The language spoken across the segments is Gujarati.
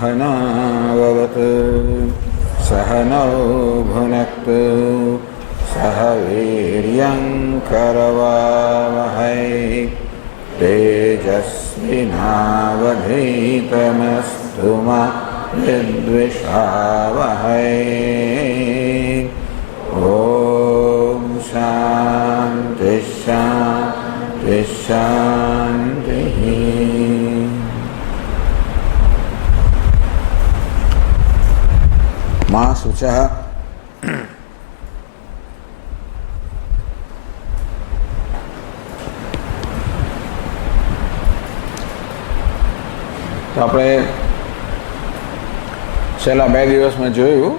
सहनाववतु सहनौ भुनक्तु सह वीर्यं करवावहै तेजस्विनावधीतमस्तु मा विद्विषावहै। ॐ शान्ति शान्ति शान्तिः। मा शुचः તો આપણે છેલ્લા 2 દિવસમાં જોયું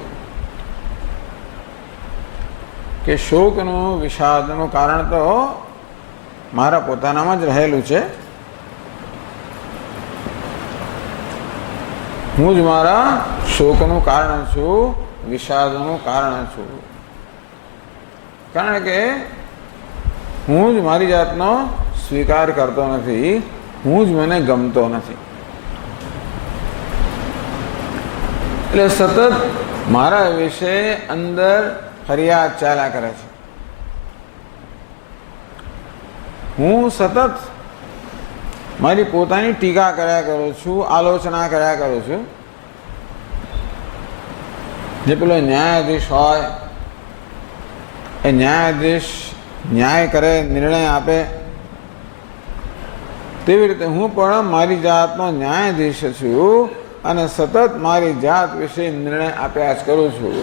કે શોકનું વિષાદનું કારણ તો મારા પોતાનામાં જ રહેલું છે. હું જ મારા શોકનું કારણ છું, વિષાદનું કારણ છું. કારણ કે હું જ મારી જાતનો સ્વીકાર કરતો નથી, હું જ મને ગમતો નથી. એટલે સતત મારા વિશે અંદર ફરિયાદ ચાલ્યા કરે છે. હું સતત મારી પોતાની ટીકા કર્યા કરું છું, આલોચના કર્યા કરું છું. જે પેલો ન્યાયાધીશ હોય એ ન્યાયાધીશ ન્યાય કરે, નિર્ણય આપે, તેવી રીતે હું પણ મારી જાતનો ન્યાયાધીશ છું અને સતત મારી જાત વિશે નિર્ણય આપ્યા જ કરું છું.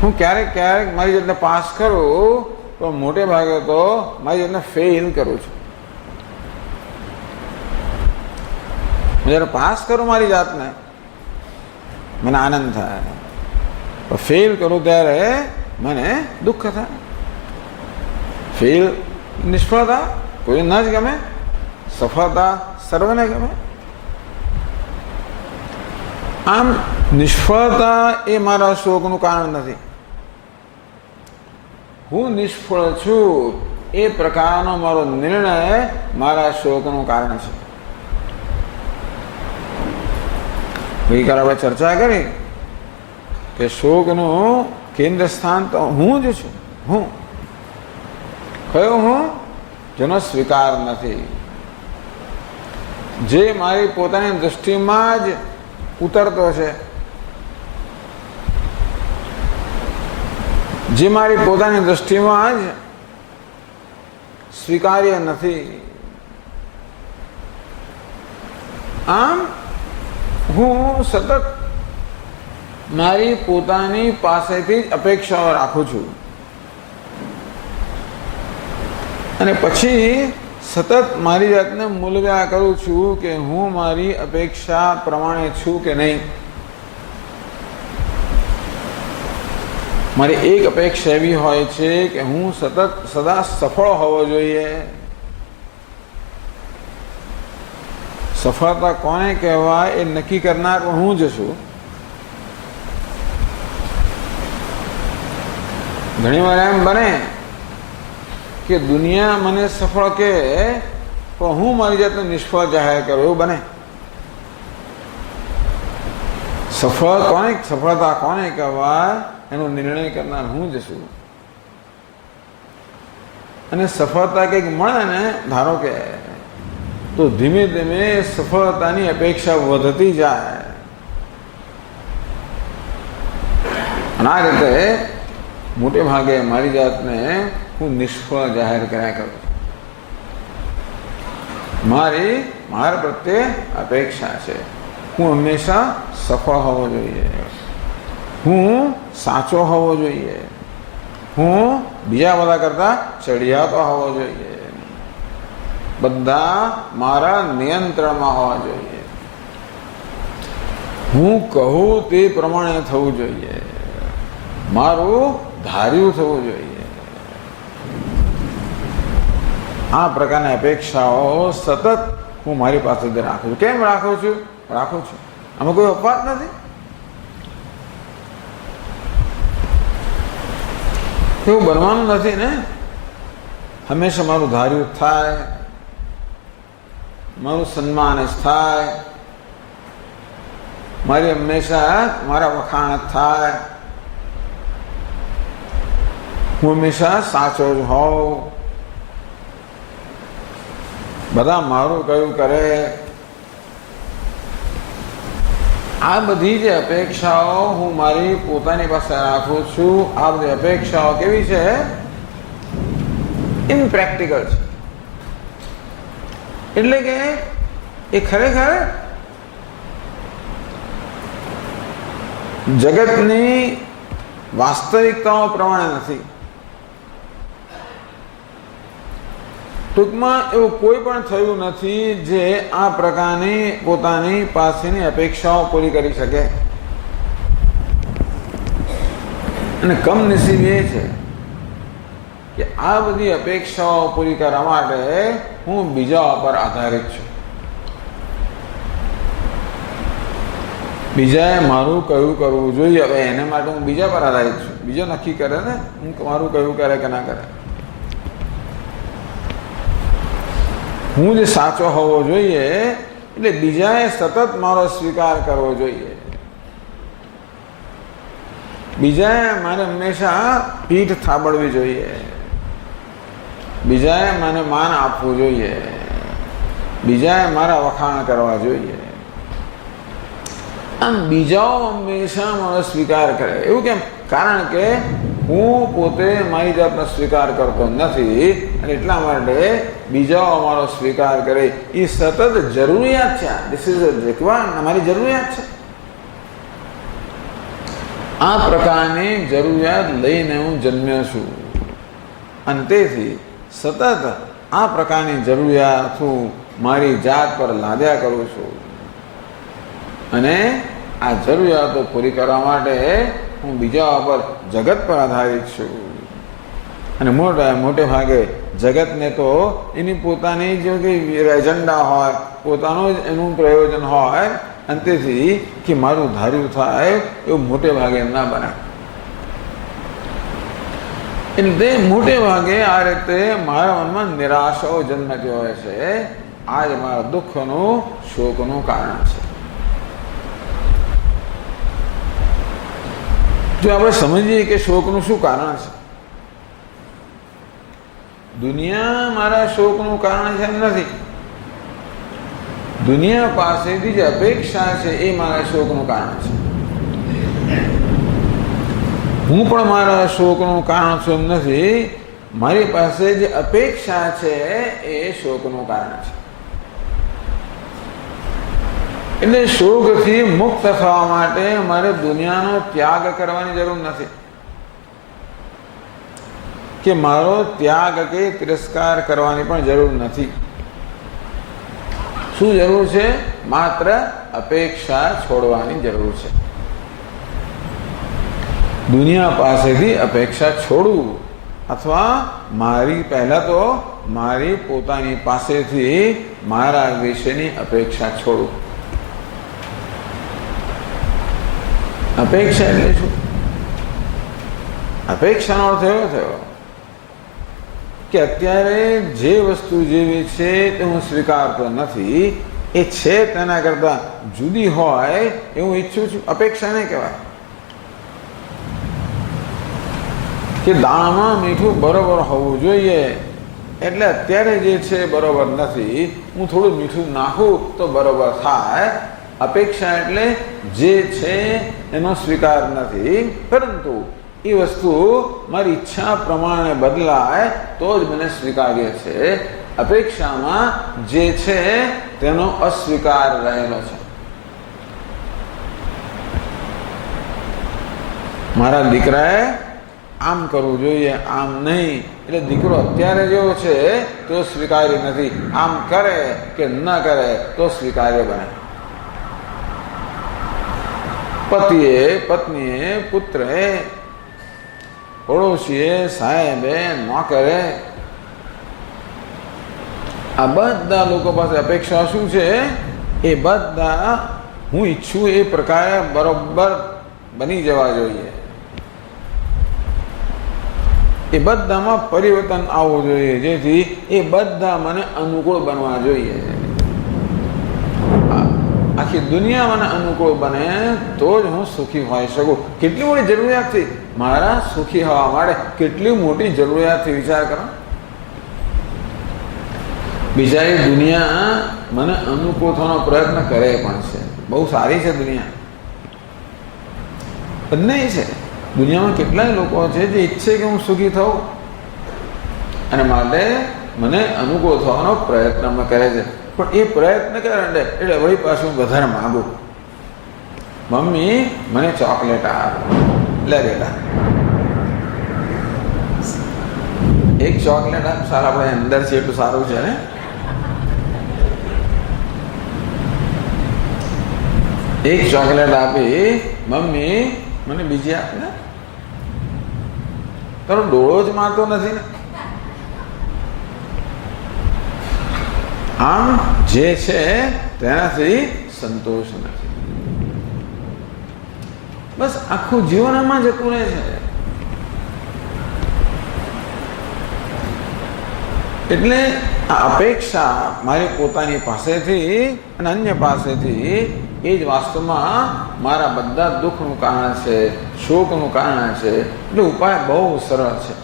હું ક્યારેક ક્યારેક મારી જાતને પાસ કરું તો મોટે ભાગે તો મારી જાતને ફેલ કરું છું. જ્યારે પાસ કરું મારી જાતને મને આનંદ થાય, ફેલ કરું ત્યારે મને દુઃખ થાય. ફેલ નિષ્ફળતા કોઈ ન જ ગમે, સફળતા સર્વને ગમે. આમ નિષ્ફળતા એ મારા શોકનું કારણ નથી. હું નિષ્ફળ છું એ પ્રકારનો મારો નિર્ણય મારા શોકનું કારણ છે. ગઈકાલે આપણે ચર્ચા કરી કે શોકનું કેન્દ્ર સ્થાન તો હું જ છું. હું કયો? હું જેનો સ્વીકાર નથી, જે મારી પોતાની દૃષ્ટિમાં જ ઉતરતો છે, જે મારી પોતાની દૃષ્ટિમાં જ સ્વીકાર્ય નથી. આમ હું સતત મારી પોતાની પાસેથી જ અપેક્ષાઓ રાખું છું અને પછી સતત મારી જાતને મૂલ્યા કરું છું કે હું મારી અપેક્ષા પ્રમાણે છું કે નહીં. મારી એક અપેક્ષા એવી હોય છે કે હું સતત સદા સફળ હોવો જોઈએ. સફળતા કોને કહેવાય એ નક્કી કરનાર હું જ છું. ઘણી વાર એમ બને કે દુનિયા મને સફળ કહે પણ હું મારી જાતને નિષ્ફળ જાહેર કરું, એવું બને. સફળતા કોને કહેવાય એનો નિર્ણય કરનાર હું જ છું. અને સફળતા કંઈક મળે ને, ધારો કે, તો ધીમે ધીમે સફળતાની અપેક્ષા વધતી જાય. અને આ રીતે મોટે ભાગે મારી જાતને હું નિષ્ફળ જાહેર કર્યા કરું છું. મારા પ્રત્યે અપેક્ષા છે હું હંમેશા સફળ હોવો જોઈએ, હું સાચો હોવો જોઈએ, હું બીજા બધા કરતા ચડિયાતો હોવો જોઈએ, બધા મારા નિયંત્રણમાં હોવા જોઈએ, હું કહું તે પ્રમાણે થવું જોઈએ, મારું ધાર્યું થવું જોઈએ. આ પ્રકારની અપેક્ષાઓ સતત હું મારી પાસે રાખું છું. કેમ રાખું છું? આમાં કોઈ અપવાદ નથી. એવું બનવાનું નથી ને. હંમેશા મારું ધાર્યું થાય, મારું સન્માન થાય, મારી હંમેશા મારા વખાણ થાય, હું હંમેશા સાચો જ હોઉં, બધા મારું કયું કરે. આ બધી જે અપેક્ષાઓ હું મારી પોતાની પાસે રાખું છું, આ બધી અપેક્ષાઓ કેવી છે? ઇમ્પ્રેક્ટિકલ છે. એટલે કે એ ખરેખર જગતની વાસ્તવિકતાઓ પ્રમાણે નથી. ટૂંકમાં એવું કોઈ પણ થયું નથી જે આ પ્રકારની પોતાની પાસેની અપેક્ષાઓ પૂરી કરી શકે. અને કમનસીબ એ છે કે આ બધી અપેક્ષાઓ પૂરી કરવા માટે હું બીજા પર આધારિત છું. બીજાએ મારું કયું કરવું જોઈએ, હવે એને માટે હું બીજા પર આધારિત છું. બીજો નક્કી કરે ને હું મારું કયું કરે કે ના કરે. હું જે સાચો હોવો જોઈએ એટલે બીજાએ સતત મારો સ્વીકાર કરવો જોઈએ. બીજાએ મારે હંમેશા પીઠ થાબડવી જોઈએ, બીજાએ મને માન આપવું જોઈએ, બીજાએ મારા વખાણ કરવા જોઈએ. આમ બીજાઓ હંમેશા મારો સ્વીકાર કરે. એવું કેમ? કારણ કે હું પોતે મારી જાતનો સ્વીકાર કરતો નથી અને એટલા માટે બીજાઓ મારો સ્વીકાર કરે એ સતત જરૂરિયાત છે. ધીસ ઇઝ અ રિક્વાયરમેન્ટ, અમારી જરૂરિયાત છે. આ પ્રકારની જરૂરિયાત લઈને હું જન્મ્યો છું અને તેથી સતત આ પ્રકારની જરૂરિયાત હું મારી જાત પર લાદ્યા કરું છું. અને આ જરૂરિયાતો પૂરી કરવા માટે હું બીજા પર, જગત પર આધારિત છું. અને મોટે ભાગે જગતને તો એની પોતાની જે એજન્ડા હોય, પોતાનું જ એનું પ્રયોજન હોય અને તેથી કે મારું ધાર્યું થાય એવું મોટે ભાગે ના બને. એટલે મોટે ભાગે આ રીતે મારા મનમાં નિરાશાઓ જન્મતી હોય છે. આ જ મારા દુઃખનું, શોકનું કારણ છે. જો આપણે સમજીએ કે શોકનું શું કારણ છે, દુનિયા મારા શોકનું કારણ છે એમ નથી. દુનિયા પાસેથી જે અપેક્ષા છે એ મારા શોકનું કારણ છે. હું પણ મારા શોકનું કારણ છું એમ નથી. મારી પાસે જે અપેક્ષા છે એ શોકનું કારણ છે. એટલે શોકથી મુક્ત થવા માટે મારે દુનિયાનો ત્યાગ કરવાની જરૂર નથી, કે મારો ત્યાગ કે તિરસ્કાર કરવાની પણ જરૂર નથી. શું જરૂર છે? માત્ર અપેક્ષા છોડવાની જરૂર છે. દુનિયા પાસેથી અપેક્ષા છોડવું અથવા મારી પહેલા તો મારી પોતાની પાસેથી મારા વિશેની અપેક્ષા છોડવું. અપેક્ષા એટલે શું? અપેક્ષાનો અર્થ એવો થયો કે અત્યારે જે વસ્તુ જેવી છે તે હું સ્વીકારતો નથી, એ છે તેના કરતા જુદી હોય એ હું ઈચ્છું છું. અપેક્ષા નહીં કહેવાય. કે દાણામાં મીઠું બરોબર હોવું જોઈએ એટલે અત્યારે જે છે બરોબર નથી, હું થોડું મીઠું નાખું તો બરોબર થાય. અપેક્ષા એટલે જે છે એનો સ્વીકાર નથી, પરંતુ એ વસ્તુ મારી ઈચ્છા પ્રમાણે બદલાય તો જ મને સ્વીકાર્ય છે. અપેક્ષામાં જે છે તેનો અસ્વીકાર રહેલો છે. મારા દીકરાએ આમ કરવું જોઈએ, આમ નહીં, એટલે દીકરો અત્યારે જેવો છે તો સ્વીકાર્ય નથી. આમ કરે કે ન કરે તો સ્વીકાર્ય બને. પતિએ, પત્નીએ, પુત્રે, પડોશીએ, સાહેબે, નોકરે, આ બધા લોકો પાસે અપેક્ષા શું છે? એ બધા હું ઈચ્છું એ પ્રકારે બરોબર બની જવા જોઈએ. એ બધામાં પરિવર્તન આવવું જોઈએ જેથી એ બધા મને અનુકૂળ બનવા જોઈએ. આ આખી દુનિયા મને અનુકૂળ બને તો જ હું સુખી હોઈ શકું. કેટલી મોટી જરૂરિયાતથી મારા સુખી હોવા માટે કેટલી મોટી જરૂરિયાતથી વિચાર કરો. બીજાની દુનિયા મને અનુકૂળ થવાનો પ્રયત્ન કરે પણ છે. બહુ સારી છે દુનિયા, બંને છે. દુનિયામાં કેટલાય લોકો છે જે ઈચ્છે કે હું સુખી થઉં અને માટે મને અનુકૂળ થવાનો પ્રયત્ન કરે છે. પણ એ પ્રયત્ન કરે એટલે વળી પાછું વધારે માગું. મમ્મી મને ચોકલેટ આપ, લે બેટા એક ચોકલેટ આપ. સારા આપણે અંદર છે એટલું સારું છે ને. એક ચોકલેટ આપી, મમ્મી મને બીજી આપ ને. તારો ડોળો જ મારતો નથી ને. આમ જે છે તેનાથી સંતોષ નથી. બસ આખું જીવન આમાં જતું રહે છે. એટલે આ અપેક્ષા મારી પોતાની પાસેથી અને અન્ય પાસેથી એ જ વાસ્તવમાં મારા બધા દુઃખનું કારણ છે, શોકનું કારણ છે. એટલે ઉપાય બહુ સરળ છે.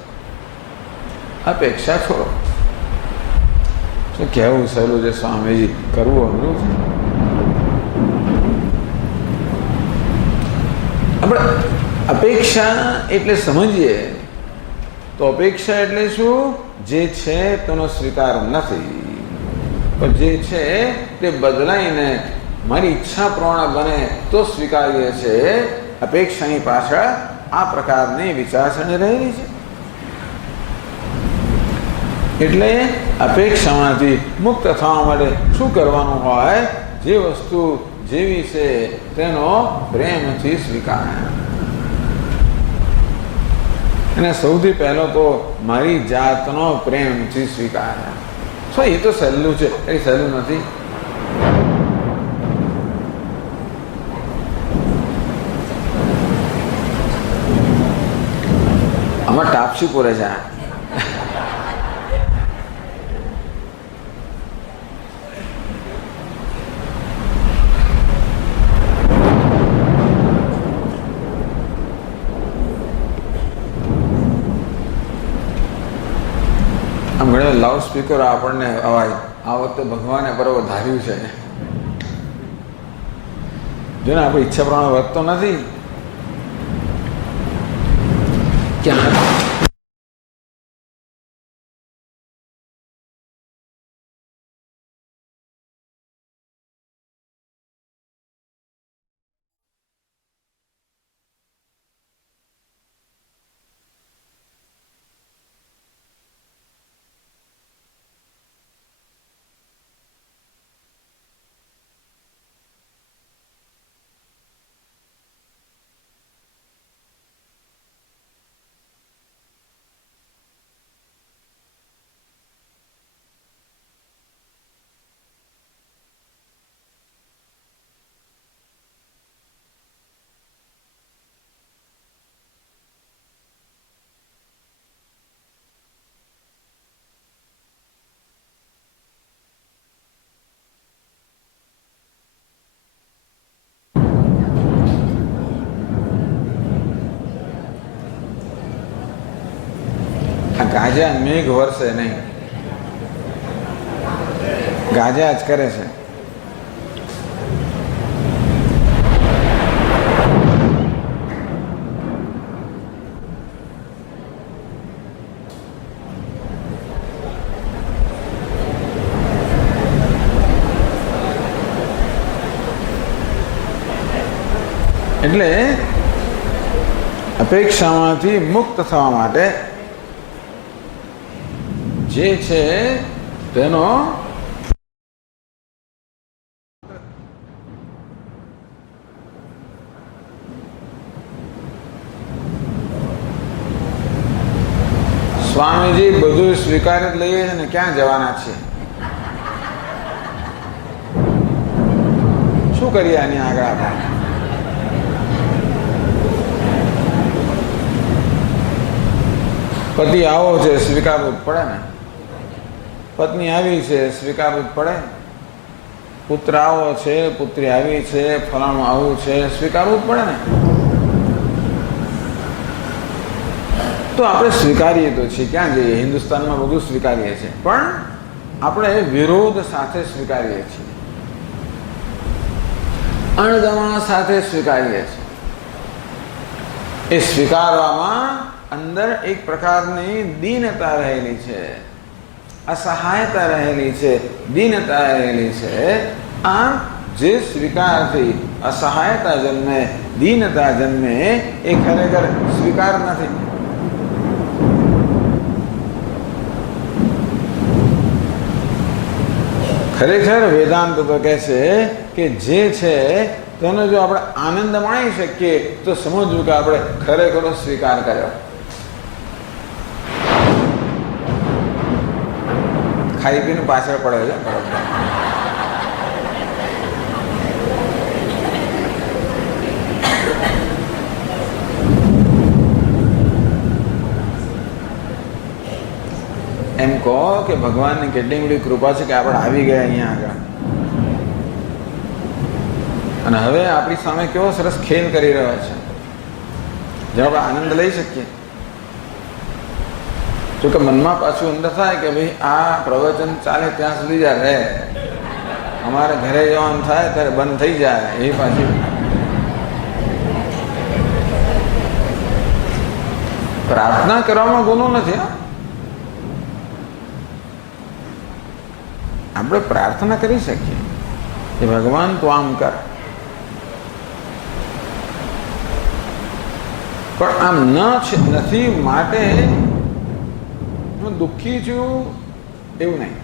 અપેક્ષા છોડો. શું કહેવું સહેલું છે સ્વામીજી, કરવું અઘરું છે. આપણે અપેક્ષા એટલે સમજીએ તો અપેક્ષા એટલે શું? જે છે તેનો સ્વીકાર નથી, પણ જે છે તે બદલાઈને મારી ઈચ્છા પ્રમાણે બને તો સ્વીકારીએ છે. અપેક્ષાની પાછળ આ પ્રકારની વિચારસરણી રહેલી છે. એટલે અપેક્ષામાંથી મુક્ત થવા માટે શું કરવાનું હોય? જે વસ્તુ જેવી છે તેનો પ્રેમથી સ્વીકાર. અને સૌથી પહેલો તો મારી જાતનો પ્રેમથી સ્વીકાર. શું એ તો સહેલું છે? એ સહેલું નથી. આમાં ટાપસી પૂરે છે. ઘણા લાઉડ સ્પીકર આપણને અવાજ આ વખતે ભગવાને બરોબર ધાર્યું છે. જો ને આપણી ઈચ્છા પ્રમાણે વધતો નથી. ક્યાં ગાજા મેઘ વરસે નહીં, ગાજા જ કરે છે. એટલે અપેક્ષામાંથી મુક્ત થવા માટે જે છે તેનો સ્વામીજી બધું સ્વીકારી જ લઈએ છે ને ક્યાં જવાના છે? શું કરીએ આની આગળ આપણે? પતિ આવો છે, સ્વીકારવું જ પડે ને. પત્ની આવી છે, સ્વીકારવું જ પડે. પુત્ર આવો છે, પુત્રી આવી છે, ફલાણું આવું છે, સ્વીકારવું જ પડે ને. તો આપણે સ્વીકારીએ તો છીએ, ક્યાં જઈએ, હિન્દુસ્તાનમાં બધું સ્વીકારીએ છીએ, પણ આપણે વિરોધ સાથે સ્વીકારીએ છીએ, અણગમા સાથે સ્વીકારીએ છીએ. એ સ્વીકારવામાં અંદર એક પ્રકારની દીનતા રહેલી છે, અસહાયતા રહેલી છે, દીનતા રહેલી છે. આ જે સ્વીકારથી અસહાયતા જન્મે, દીનતા જન્મે, એ ખરેખર સ્વીકાર નથી. ખરેખર વેદાંત તો કહે છે કે જે છે તેનો જો આપણે આનંદ માણી શકીએ તો સમજવું કે આપણે ખરેખર સ્વીકાર કર્યો. ખાઈ પીને પાછળ પડે છે. એમ કહો કે ભગવાનની કેટલી બધી કૃપા છે કે આપણે આવી ગયા અહીંયા આગળ, અને હવે આપણી સામે કેવો સરસ ખેલ કરી રહ્યા છે, જે આપણે આનંદ લઈ શકીએ. જો કે મનમાં પાછું અંદર થાય કે ભાઈ આ પ્રવચન ચાલે ત્યાં સુધી જ રહે, અમારે ઘરે જવાનું થાય ત્યારે બંધ થઈ જાય. એ પાછી પ્રાર્થના કરવામાં ગુનો નથી. આપણે પ્રાર્થના કરી શકીએ કે ભગવાન તું આમ કર, પણ આમ નથી માટે હું દુઃખી છું એવું નહીં.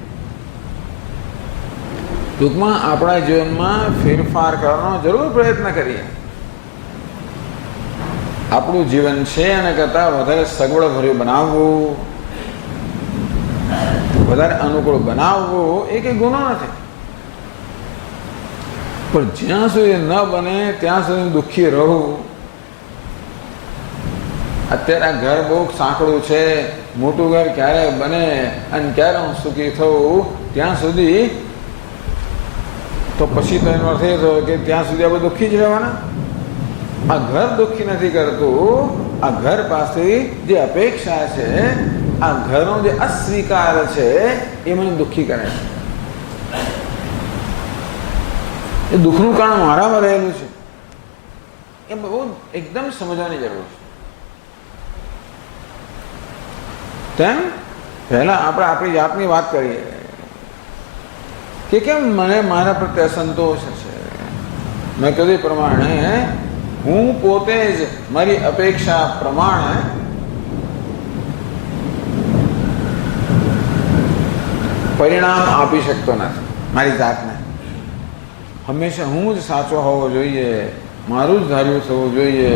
ટૂંકમાં આપણા જીવનમાં ફેરફાર કરવાનો જરૂર પ્રયત્ન કરીએ. આપણું જીવન છે એના કરતાં વધારે સગવડ ભર્યું બનાવવું, વધારે અનુકૂળ બનાવવું એ કંઈ ગુનો નથી. પણ જ્યાં સુધી ન બને ત્યાં સુધી દુઃખી રહું. અત્યારે આ ઘર બહુ સાંકડું છે, મોટું ઘર ક્યારે બને અને ક્યારે હું સુખી થવું ત્યાં સુધી, તો પછી તો એનો અર્થ એ થયો કે ત્યાં સુધી આપણે દુઃખી જ રહેવાના. આ ઘર દુઃખી નથી કરતું, આ ઘર પાસે જે અપેક્ષા છે, આ ઘરનો જે અસ્વીકાર છે એ મને દુઃખી કરે છે. એ દુઃખનું કારણ મારામાં રહેલું છે, એ બહુ એકદમ સમજવાની જરૂર છે. તેમ પહેલા આપણે આપણી જાતની વાત કરીએ કે કેમ મને મારા પ્રત્યે અસંતોષ છે. મેં કીધું પ્રમાણે હું પોતે જ મારી અપેક્ષા પ્રમાણે પરિણામ આપી શકતો નથી મારી જાતને. હંમેશા હું જ સાચો હોવો જોઈએ, મારું જ ધાર્યું થવું જોઈએ,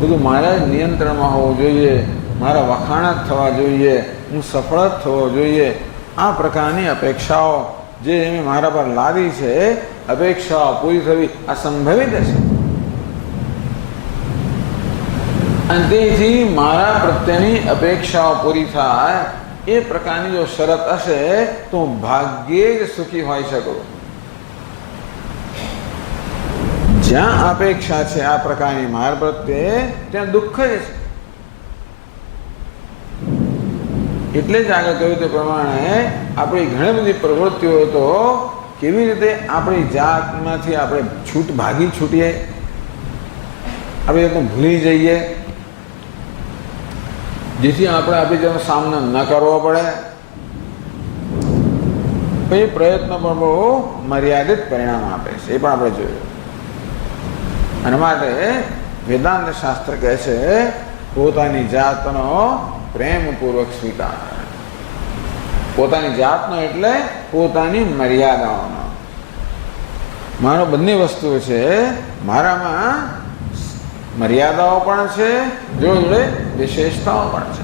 બધું મારા જ નિયંત્રણમાં હોવું જોઈએ, મારા વખાણ જ થવા જોઈએ, હું સફળ જ થવો જોઈએ. આ પ્રકારની અપેક્ષાઓ જે મેં મારા પર લાદી છે, અપેક્ષાઓ પૂરી થવી અસંભવિત છે. અને તેથી મારા પ્રત્યેની અપેક્ષાઓ પૂરી થાય એ પ્રકારની જો શરત હશે તો હું ભાગ્યે જ સુખી હોઈ શકું. જ્યાં અપેક્ષા છે આ પ્રકારની મારા પ્રત્યે, ત્યાં દુઃખ જ છે. એટલે જ આગળ કહ્યું તે પ્રમાણે આપણી ઘણી બધી પ્રવૃત્તિઓ તો કેવી રીતે આપણી જાતમાંથી આપણે ભાગી છૂટીએ, આપણે જાતને ભૂલી જઈએ, જેથી આપણે આપણી જાતનો સામનો ન કરવો પડે. એ પ્રયત્ન પણ બહુ મર્યાદિત પરિણામ આપે છે, એ પણ આપણે જોયું. અને માટે વેદાંત શાસ્ત્ર કહે છે પોતાની જાતનો પ્રેમપૂર્વક સ્વીકાર. પોતાની જાતનો એટલે પોતાની મર્યાદાઓનો. મારો બંને વસ્તુ છે, મારામાં મર્યાદાઓ પણ છે, જોડે વિશેષતાઓ પણ છે.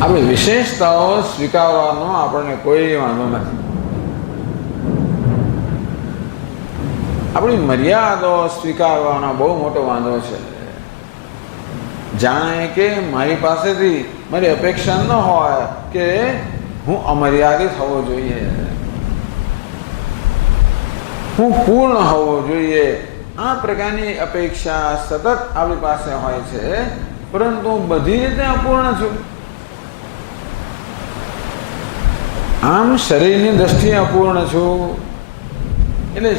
આપણે વિશેષતાઓ સ્વીકારવાનો આપણને કોઈ વાંધો નથી. આપણી મર્યાદાઓ સ્વીકારવાનો બહુ મોટો વાંધો છે. જાણે કે મારી પાસેથી મારી અપેક્ષા ન હોય કે હું અમર્યાદિત હોવો જોઈએ. હું પૂર્ણ હોવો જોઈએ, આ પ્રકારની અપેક્ષા સતત આપણી પાસે હોય છે, પરંતુ હું બધી રીતે અપૂર્ણ છું. આમ શરીરની દ્રષ્ટિએ અપૂર્ણ છું, એટલે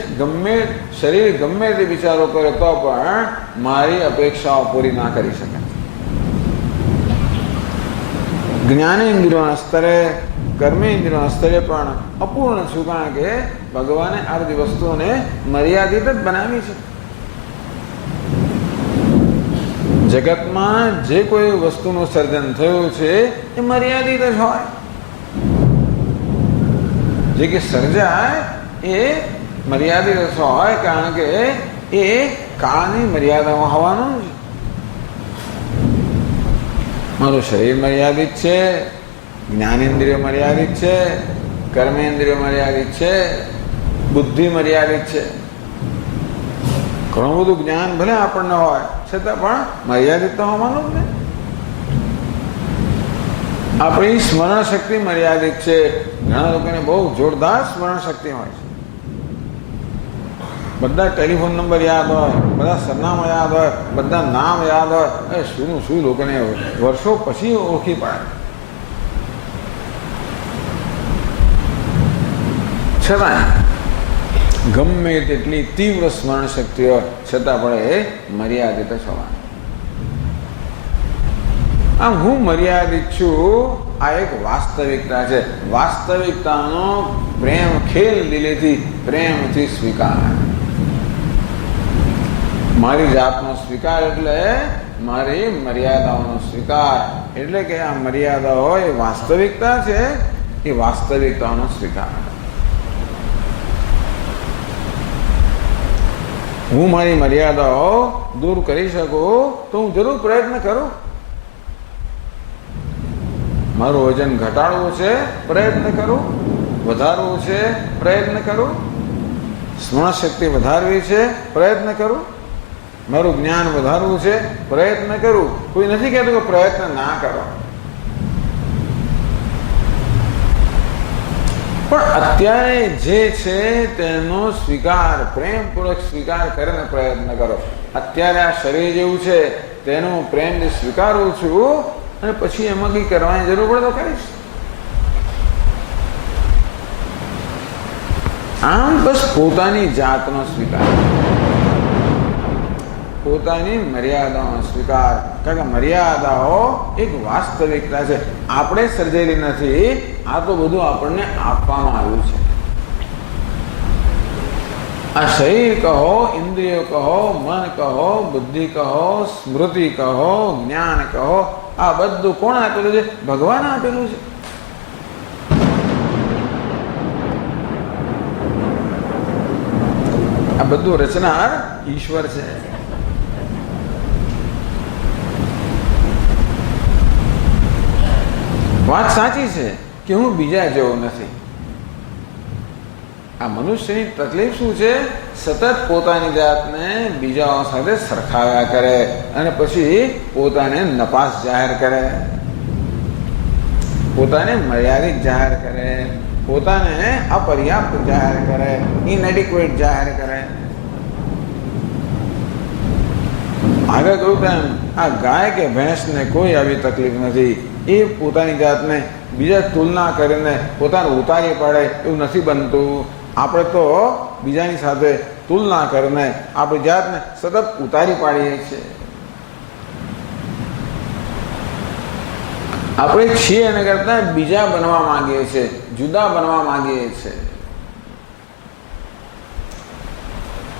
શરીર ગમે તે વિચારો કરે તો પણ મારી અપેક્ષાઓ પૂરી ના કરી શકે. જ્ઞાનેન્દ્રિયોના સ્તરે, કર્મેન્દ્રિયોના સ્તરે પણ અપૂર્ણ છું, કારણ કે ભગવાને આ બધી વસ્તુઓને મર્યાદિત જ બનાવી છે. જગતમાં જે કોઈ વસ્તુનું સર્જન થયું છે એ મર્યાદિત જ હોય. જે કે સર્જાય એ મર્યાદિત હોય, કારણ કે એ કાળની મર્યાદામાં હોવાનું જ. મારું શરીર મર્યાદિત છે, જ્ઞાનેન્દ્રિય મર્યાદિત છે, કર્મેન્દ્રિય મર્યાદિત છે, બુદ્ધિ મર્યાદિત છે. ઘણું બધું જ્ઞાન ભલે આપણને હોય છતાં પણ મર્યાદિત તો હોવાનું જ ને. આપણી સ્મરણ શક્તિ મર્યાદિત છે. ઘણા લોકોને બહુ જોરદાર સ્મરણ શક્તિ હોય છે. બધા ટેલિફોન નંબર યાદ હોય, બધા સરનામા યાદ હોય, બધા નામ યાદ હોય. શું લોકોને વર્ષો પછી ઓળખી પાડે. છતાં ગમે તેટલી તીવ્ર સ્મરણ શક્તિ હોય છતાં પણ એ મર્યાદિત જ હોવાની. આમ હું મર્યાદિત છું, આ એક વાસ્તવિકતા છે. વાસ્તવિકતાનો પ્રેમ ખેલ દિલેથી, પ્રેમથી સ્વીકાર. મારી જાતનો સ્વીકાર એટલે મારી મર્યાદાઓનો સ્વીકાર. એટલે કે આ મર્યાદાઓ એ વાસ્તવિકતા છે, એ વાસ્તવિકતાનો સ્વીકાર. હું મારી મર્યાદાઓ દૂર કરી શકું તો હું જરૂર પ્રયત્ન કરું. મારું વજન ઘટાડવું છે, પ્રયત્ન કરું. વધારવું છે, પ્રયત્ન કરું. સ્મરણ શક્તિ વધારવી છે, પ્રયત્ન કરું. મારું જ્ઞાન વધારવું છે, પ્રયત્ન કરું. કોઈ નથી કહેતું કે પ્રયત્ન ના કરો, પણ અત્યારે જે છે તેનો સ્વીકાર, પ્રેમપૂર્વક સ્વીકાર કરીને પ્રયત્ન કરો. અત્યારે આ શરીર જેવું છે તેનું પ્રેમથી સ્વીકારું છું, અને પછી એમાં કંઈ કરવાની જરૂર પડે તો કરીશ. આમ બસ પોતાની જાતનો સ્વીકાર, પોતાની મર્યાદાનો સ્વીકાર. કારણ કે મર્યાદાઓ એક વાસ્તવિકતા છે, આપણે સર્જેલી નથી. આ તો બધું આપણને આપવામાં આવ્યું છે. આ શરીર કહો, ઇન્દ્રિયો કહો, મન કહો, બુદ્ધિ કહો, સ્મૃતિ કહો, જ્ઞાન કહો, આ બધું કોણ આપેલું છે? ભગવાન આપેલું છે. આ બધું રચનાર ઈશ્વર છે. વાત સાચી છે કે હું બીજા જેવો નથી. આ મનુષ્યની તકલીફ શું છે? સતત પોતાની જાતને બીજાઓ સાથે સરખાવ્યા કરે અને પછી પોતાને નપાસ જાહેર કરે, પોતાને મર્યાદિત જાહેર કરે, પોતાને અપર્યાપ્ત જાહેર કરે, ઇનએડિક્વેટ જાહેર કરે. આગળ કહ્યું તેમ આ ગાય કે ભેંસને કોઈ આવી તકલીફ નથી. એ પોતાની જાતને બીજા તુલના કરીને પોતાને ઉતારી પાડે એવું નથી બનતું. આપણે તો બીજાની સાથે તુલના કરીને આપણી જાતને સતત ઉતારી પાડીએ છીએ. આપણે છીએ એના કરતાં બીજા બનવા માંગીએ છીએ, જુદા બનવા માંગીએ છીએ.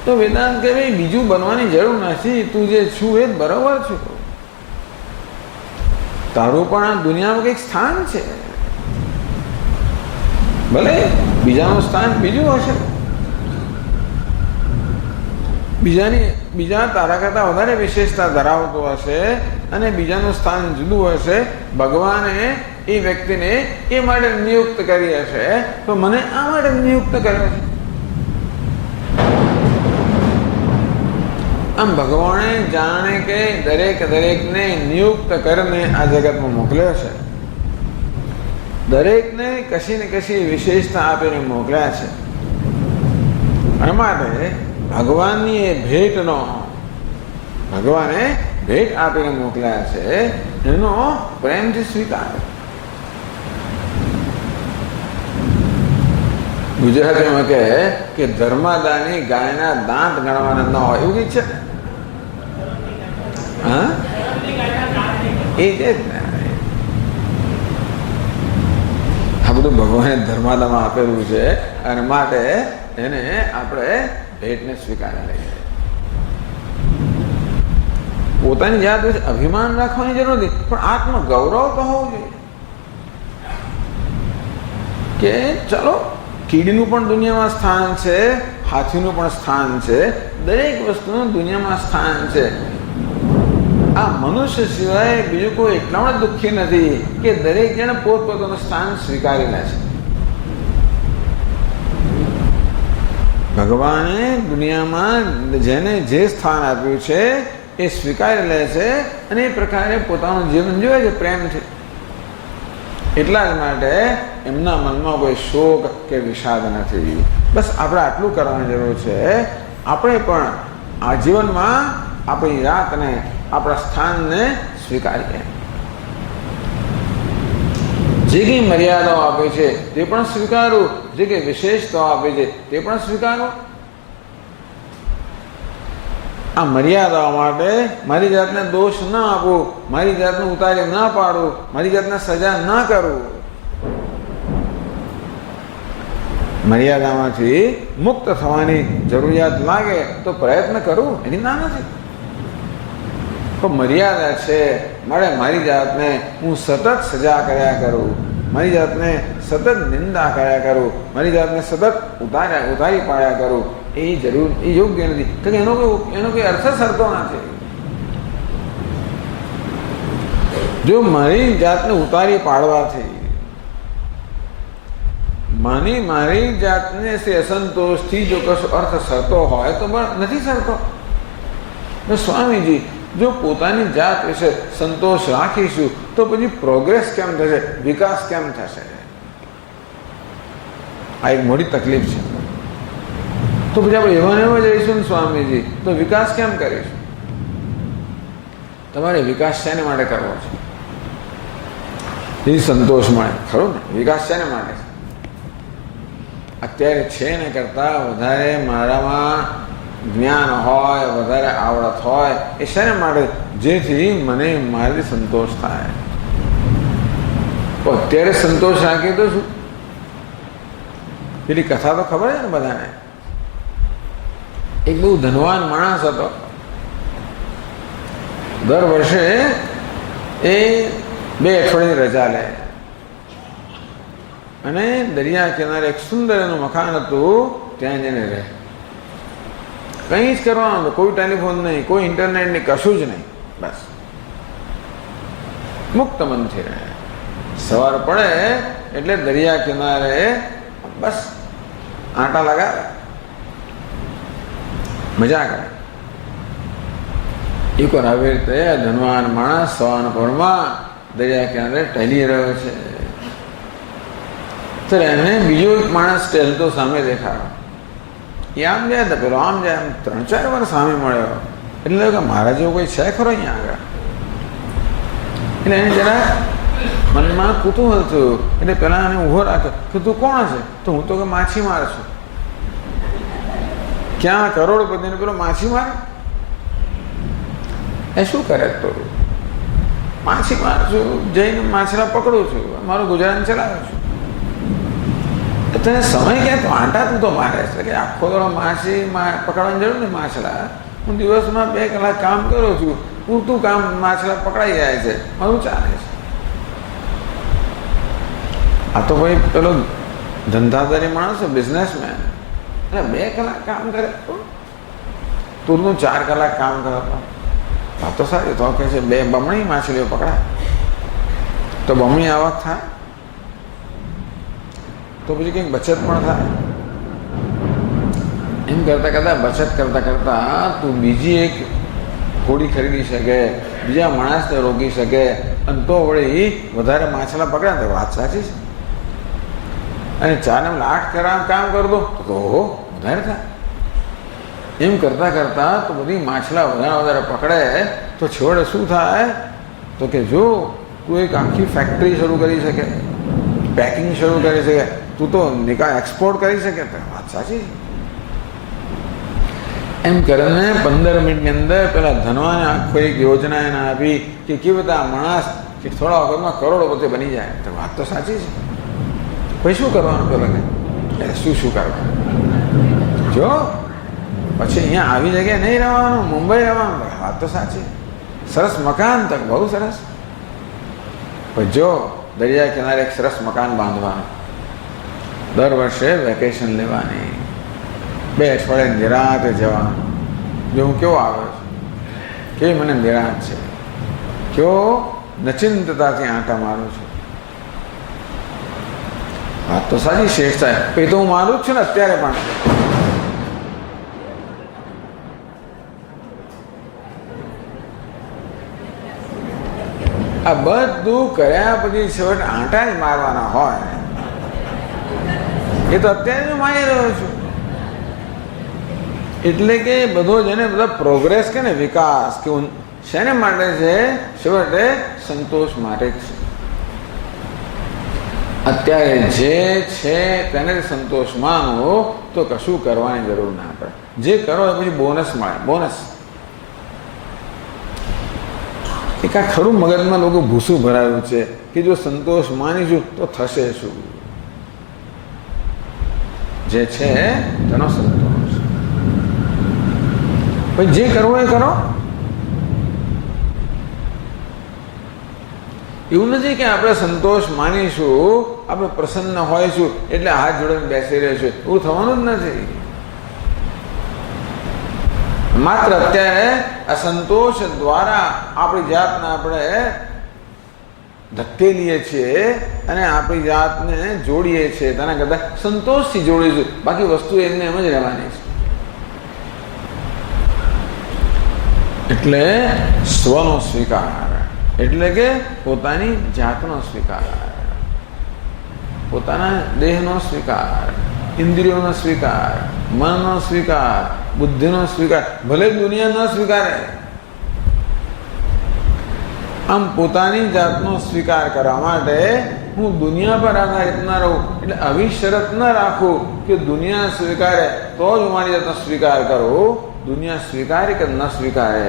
તો વેદાંત કે ભાઈ બીજું બનવાની જરૂર નથી, તું જે છું એ જ બરાબર છું. તારું પણ આ દુનિયામાં કંઈક સ્થાન છે. ભલે બીજાનું સ્થાન બીજું હશે, બીજા તારા કરતાં વધારે વિશેષતા ધરાવતો હશે અને બીજાનું સ્થાન જુદું હશે. ભગવાને એ વ્યક્તિને એ માટે નિયુક્ત કરી હશે, તો મને આ માટે નિયુક્ત કર્યો છે. આમ ભગવાને જાણે કે દરેકને નિયુક્ત કરીને આ જગતમાં મોકલ્યો છે. દરેકને કશી ને કશી વિશેષતા આપીને મોકલ્યા છે. અને માટે ભગવાનની એ ભેટનો, ભગવાને ભેટ આપીને મોકલ્યા છે એનો પ્રેમથી સ્વીકાર. ગુજરાતીમાં કહે કે ધર્માદાની ગાયના દાંત ગણવાના ન હોય, એવું કઈ છે ને? હા, એ જ ને. આ બધું ભગવાને ધર્માદામાં આપેલું છે અને માટે એને આપણે ભેટને સ્વીકારી લઈએ. પોતાની જાત વિશે અભિમાન રાખવાની જરૂર નથી, પણ આત્મગૌરવ તો હોવું જોઈએ કે ચલો કીડીનું પણ દુનિયામાં સ્થાન છે, હાથીનું પણ સ્થાન છે, દરેક વસ્તુનું દુનિયામાં સ્થાન છે. આ મનુષ્ય સિવાય બીજું કોઈ એટલા પણ દુઃખી નથી કે દરેક જણે પોતપોતાનું સ્થાન સ્વીકારી લે છે. ભગવાને દુનિયામાં જેને જે સ્થાન આપ્યું છે એ સ્વીકારી લે છે અને એ પ્રકારે પોતાનું જીવન જીવે છે પ્રેમથી. એટલા જ માટે એમના મનમાં કોઈ શોક કે વિષાદ નથી. બસ આપણે આટલું કરવાની જરૂર છે. આપણે પણ આ જીવનમાં આપણી જાતને, આપણા સ્થાનને સ્વીકારીએ. જે કંઈ મર્યાદાઓ આપે છે તે પણ સ્વીકારું, જે કંઈ વિશેષતાઓ આપે છે તે પણ સ્વીકારો. આ મર્યાદાઓ માટે મારી જાતને દોષ ન આપું, મારી જાતને ઉતારી ન પાડું, મારી જાતને સજા ન કરું. મર્યાદામાંથી મુક્ત થવાની જરૂરિયાત લાગે તો પ્રયત્ન કરું, એની ના નથી. તો મર્યાદા છે મારે મારી જાતને હું સતત સજા કર્યા કરું, મારી જાતને સતત નિંદા કર્યા કરું, મારી જાતને સતત ઉતારી પાડ્યા કરું, એ જરૂર, એ યોગ્ય નથી. કારણ કે એનો કોઈ અર્થ સરતો નથી. જો મારી જાતને ઉતારી પાડવાથી મારી જાતને અસંતોષથી જો કશો અર્થ સરતો હોય તો નથી સરતો. સ્વામીજી, જો પોતાની જાત વિશે સંતોષ રાખીશું તો પછી પ્રોગ્રેસ કેમ થશે, વિકાસ કેમ થશે? આ એક મોટી તકલીફ છે. તો પછી આપણે એવા એવા જઈશું ને સ્વામીજી, તો વિકાસ કેમ કરીશું? તમારે વિકાસ શેને માટે કરવો છે? એ સંતોષ મળે, ખરું ને? વિકાસ શેને માટે છે? અત્યારે છે ને કરતાં વધારે મારામાં જ્ઞાન હોય, વધારે આવડત હોય, એ શેને માટે? જેથી મને મારી સંતોષ થાય. તો અત્યારે સંતોષ રાખીએ તો શું? પેલી કથા તો ખબર છે ને બધાને. એક બહુ ધનવાન માણસ હતો. દર વર્ષે એ 2 અઠવાડિયાની રજા લે અને દરિયા કિનારે એક સુંદર એનું મકાન હતું, ત્યાં જઈને રહે. કંઈ જ કરવાનું, કોઈ ટેલિફોન નહીં, કોઈ ઇન્ટરનેટ નહીં, કશું જ નહીં. બસ મુક્ત મનથી રહે. સવાર પડે એટલે દરિયા કિનારે બસ આંટા લગાવે, મજા કરે. એકવાર આવી રીતે ધનવાન માણસ સવારના પરમાં દરિયા કિનારે ટહેલી રહ્યો છે. તો એને બીજો એક માણસ ટહેલતો સામે દેખાયો. એ આમ જાય તો પેલો આમ જાય, આમ 3-4 વાર સામે મળ્યો. એટલે કે મારા જેવો કોઈ છે ખરો અહીંયા આગળ? એટલે એને જરા મનમાં કુતૂહલ થયું. એટલે પેલા એને ઊભો રાખ્યો કે તું કોણ છે? તો હું તો કે માછીમાર છું. ક્યાં કરોડપતિને પેલો માછીમાર? એ શું કરે? તો માછીમાર છું, જઈને માછલા પકડું છું, મારું ગુજરાન ચલાવું છું. તને સમય ક્યાં? તો આંટા તું તો મારે છે કે આખો દોડો માછી પકડવાની જરૂર ને. માછલા હું દિવસમાં 2 કલાક કામ કરું છું, પૂરતું કામ, માછલા પકડાઈ જાય છે, મારું ચાલે છે. આ તો ભાઈ પેલો ધંધાદારી માણસ છે, બિઝનેસમેન. એટલે 2 કલાક કામ કરે, તું 4 કલાક કામ કરતો. આ તો સારી. તો કહે છે 2 બમણી માછલીઓ પકડાય તો બમણી આવક થાય, તો પછી કંઈક બચત પણ થાય. એમ કરતાં કરતાં, બચત કરતાં કરતાં તું બીજી એક હોડી ખરીદી શકે, બીજા માણસને રોકી શકે, અને તો વળી વધારે માછલા પકડે તો વાત સાચી છે. અને 4 લાખ કામ કરતો તો વધારે થાય. એમ કરતાં કરતાં તો બધી માછલા વધારે પકડે તો છેવટે શું થાય તો કે જો તું એક આખી ફેક્ટરી શરૂ કરી શકે, પેકિંગ શરૂ કરી શકે, તું તો નિકાલ એક્સપોર્ટ કરી શકે. તો વાત સાચી. એમ કરીને 15 મિનિટની અંદર પેલા ધનવાને આખો એક યોજના એને આપી કે કેવી રીતે આ માણસ કે થોડા વખતમાં કરોડપતિ બની જાય. તો વાત તો સાચી છે. પછી શું કરવાનું પેલા એટલે શું કરવાનું? જો પછી અહીંયા આવી જગ્યાએ નહીં રહેવાનું, મુંબઈ રહેવાનું. વાત તો સાચી. સરસ મકાન તક બહુ સરસ. પછી જો દરિયા કિનારે એક સરસ મકાન બાંધવાનું, દર વર્ષે વેકેશન લેવાની, 2 અઠવાડિયે નિરાંતે જવાનું. જો હું કેવો આવ્યો છું, કેવી મને નિરાંત છે, કેવો નચિંતતાથી આંટા મારું છું. વાત તો સાચી શેષ થાય. એ તો હું મારું જ છું ને અત્યારે પણ. આ બધું કર્યા પછી છેવટે આંટા જ મારવાના હોય એ તો અત્યારે હું મારી રહ્યો છું. એટલે કે બધો જેને બધા પ્રોગ્રેસ કે ને વિકાસ કે શેને માટે છે? છેવટે સંતોષ માટે જ છે. અત્યારે જે છે તેને સંતોષ માનો તો કશું કરવાની જરૂર ના પડે. જે કરો એ પછી બોનસ મળે. બોનસ એક આ ખરું મગજમાં લોકો ભૂસું ભરાયું છે કે જો સંતોષ માનીશું તો થશે શું? જે છે તેનો સંતોષ. ભાઈ જે કરવું એ કરો. એવું નથી કે આપણે સંતોષ માનીશું, આપણે પ્રસન્ન હોઈશું એટલે હાથ જોડીને બેસી રહીશું. એવું થવાનું જ નથી. માત્ર અત્યારે અસંતોષ દ્વારા આપણી જાતને આપણે ધકેલીએ છીએ અને આપણી જાતને જોડીએ છીએ. તેના કરતાં સંતોષથી જોડીશું. બાકી વસ્તુ એમને એમ જ રહેવાની છે. એટલે સ્વનો સ્વીકાર એટલે કે પોતાની જાતનો સ્વીકાર, પોતાના દેહનો સ્વીકાર, ઇન્દ્રિયોનો સ્વીકાર, મનનો સ્વીકાર, બુદ્ધિનો સ્વીકાર. ભલે દુનિયા ન સ્વીકારે, આમ પોતાની જાતનો સ્વીકાર કરવા માટે હું દુનિયા પર આધારિત ન રહું. એટલે આવી શરત ન રાખું કે દુનિયા સ્વીકારે તો જ હું મારી જાતનો સ્વીકાર કરું. દુનિયા સ્વીકારે કે ન સ્વીકારે,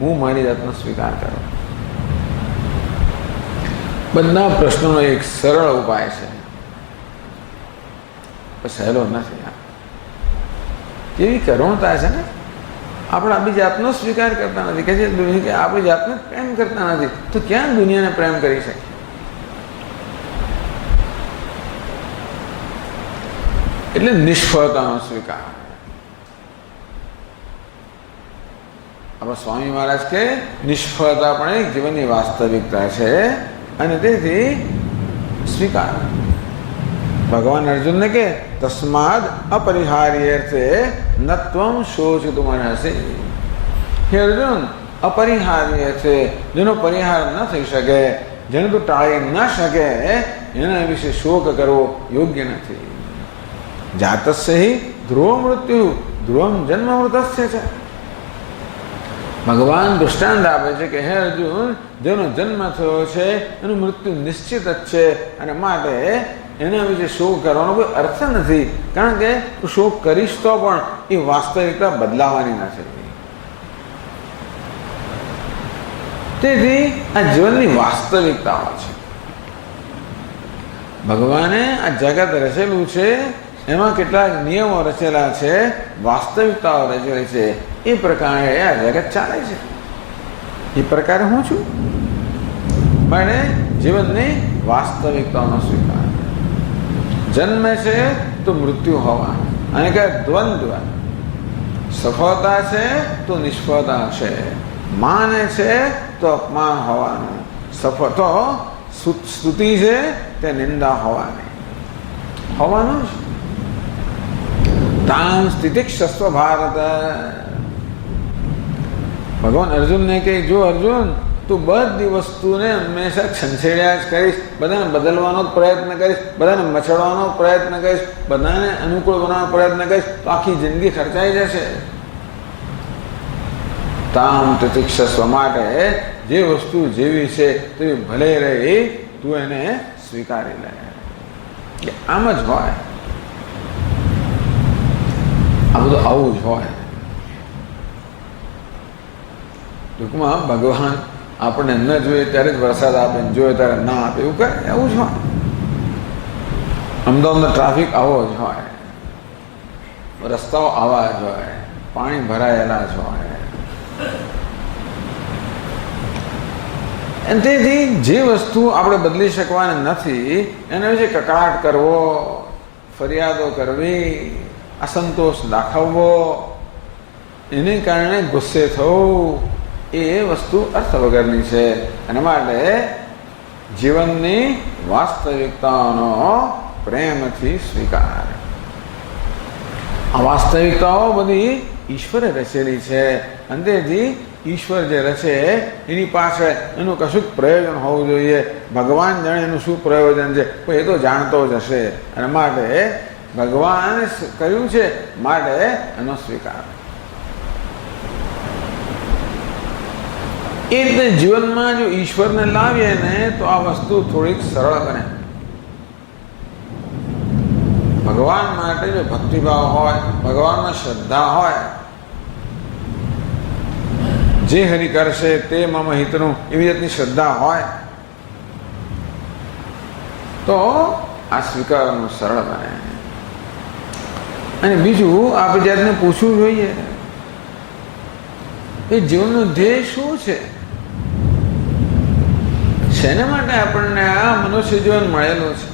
હું મારી જાતનો સ્વીકાર કરું. બધા પ્રશ્નોનો એક સરળ ઉપાય છે, સહેલો નથી. કેવી કરુણતા છે ને! આપણે આપણી જાતનો સ્વીકાર કરતા નથી. કે છે આપણી જાતને પ્રેમ કરતા નથી તો ક્યાં દુનિયાને પ્રેમ કરી શકીએ? એટલે નિષ્ફળતાનો સ્વીકાર. આપણા સ્વામી મહારાજ કે નિષ્ફળતા પણ એક જીવનની વાસ્તવિકતા છે અને તેથી સ્વીકાર. ભગવાન અર્જુનને કે તસ્માદ અપરિહાર્યર્થે નત્વમ શોચિતુમર્હસि. હે અર્જુન, અપરિહાર્ય છે, જેનો પરિહાર ન થઈ શકે, જેને તું ટાળી ન શકે, એના વિશે શોક કરવો યોગ્ય નથી. જાતસ્ય હિ ધ્રુવ મૃત્યુ ધ્રુવમ જન્મ મૃતસ્ય છે. ભગવાન દૃષ્ટાંત આપે છે કે હે અર્જુન, જેનો જન્મ થયો છે એનું મૃત્યુ નિશ્ચિત જ છે અને માટે એના વિશે શોક કરવાનો કોઈ અર્થ નથી. કારણ કે તું શોક કરીશ તો પણ એ વાસ્તવિકતા બદલાવાની નથી. તેથી આ જીવનની વાસ્તવિકતાઓ છે. ભગવાને આ જગત રચેલું છે, એમાં કેટલાક નિયમો રચેલા છે, વાસ્તવિકતાઓ રચેલી છે. એ પ્રકારે આ જગત ચાલે છે. એ પ્રકારે હું છું. મને જીવનની વાસ્તવિકતાઓનો સ્વીકાર. જન્મે છે તો મૃત્યુ હોવાનું, અને કે દ્વંદ્વ. સફળતા છે તો નિષ્ફળતા હશે, માને છે તો અપમાન હોવાનું, સફળ તો સ્તુતિ છે તે નિંદા હોવાનું જ. તામ સ્થિતિક્ષસ્વ ભારત. ભગવાન અર્જુનને કહે, જો અર્જુન તું બધી વસ્તુને હંમેશા છંછેડ્યા જ કરીશ, બધાને બદલવાનો જ પ્રયત્ન કરીશ, બધાને મચડવાનો પ્રયત્ન કરીશ, બધાને અનુકૂળ બનાવવાનો પ્રયત્ન કરીશ તો આખી જિંદગી ખર્ચાઈ જશે. તામ તિતિક્ષસ્વ માટે જે વસ્તુ જેવી છે તે ભલે રહે તું એને સ્વીકારી લે. આમ જ હોય, આ બધું આવું જ હોય. ટૂંકમાં ભગવાન આપણને ન જોઈએ ત્યારે જ વરસાદ આપે, ને જોઈએ ત્યારે ના આપે, એવું કરે, એવું જ હોય. અમદાવાદનો ટ્રાફિક આવો જ હોય, રસ્તાઓ આવા જ હોય, પાણી ભરાયેલા જ હોય. અને તેથી જે વસ્તુ આપણે બદલી શકવાની નથી એના વિશે કકળાટ કરવો, ફરિયાદો કરવી, અસંતોષ દાખવવો, એને કારણે ગુસ્સે થવું, એ વસ્તુ અર્થ વગરની છે. એના માટે જીવનની વાસ્તવિકતાઓનો પ્રેમથી સ્વીકાર. આ વાસ્તવિકતાઓ બધી ઈશ્વરે રચેલી છે. અંતેથી ઈશ્વર જે રચે એની પાસે એનું કશું જ પ્રયોજન હોવું જોઈએ. ભગવાન જાણે એનું શું પ્રયોજન છે પણ એ તો જાણતો જ હશે. અને માટે ભગવાને કહ્યું છે માટે એનો સ્વીકાર. એ રીતે જીવનમાં જો ઈશ્વરને લાવીએ ને તો આ વસ્તુ થોડીક સરળ બને. ભગવાન માટે જો ભક્તિભાવ હોય, ભગવાનમાં શ્રદ્ધા હોય, જે હરિ કરશે તે મમ હિતનું, એવી રીતની શ્રદ્ધા હોય તો આ સ્વીકારવાનું સરળ બને. અને બીજું આપણે જાતને પૂછવું જોઈએ એ જીવનનું ધ્યેય શું છે? શેના માટે આપણને આ મનુષ્ય જીવન મળેલું છે?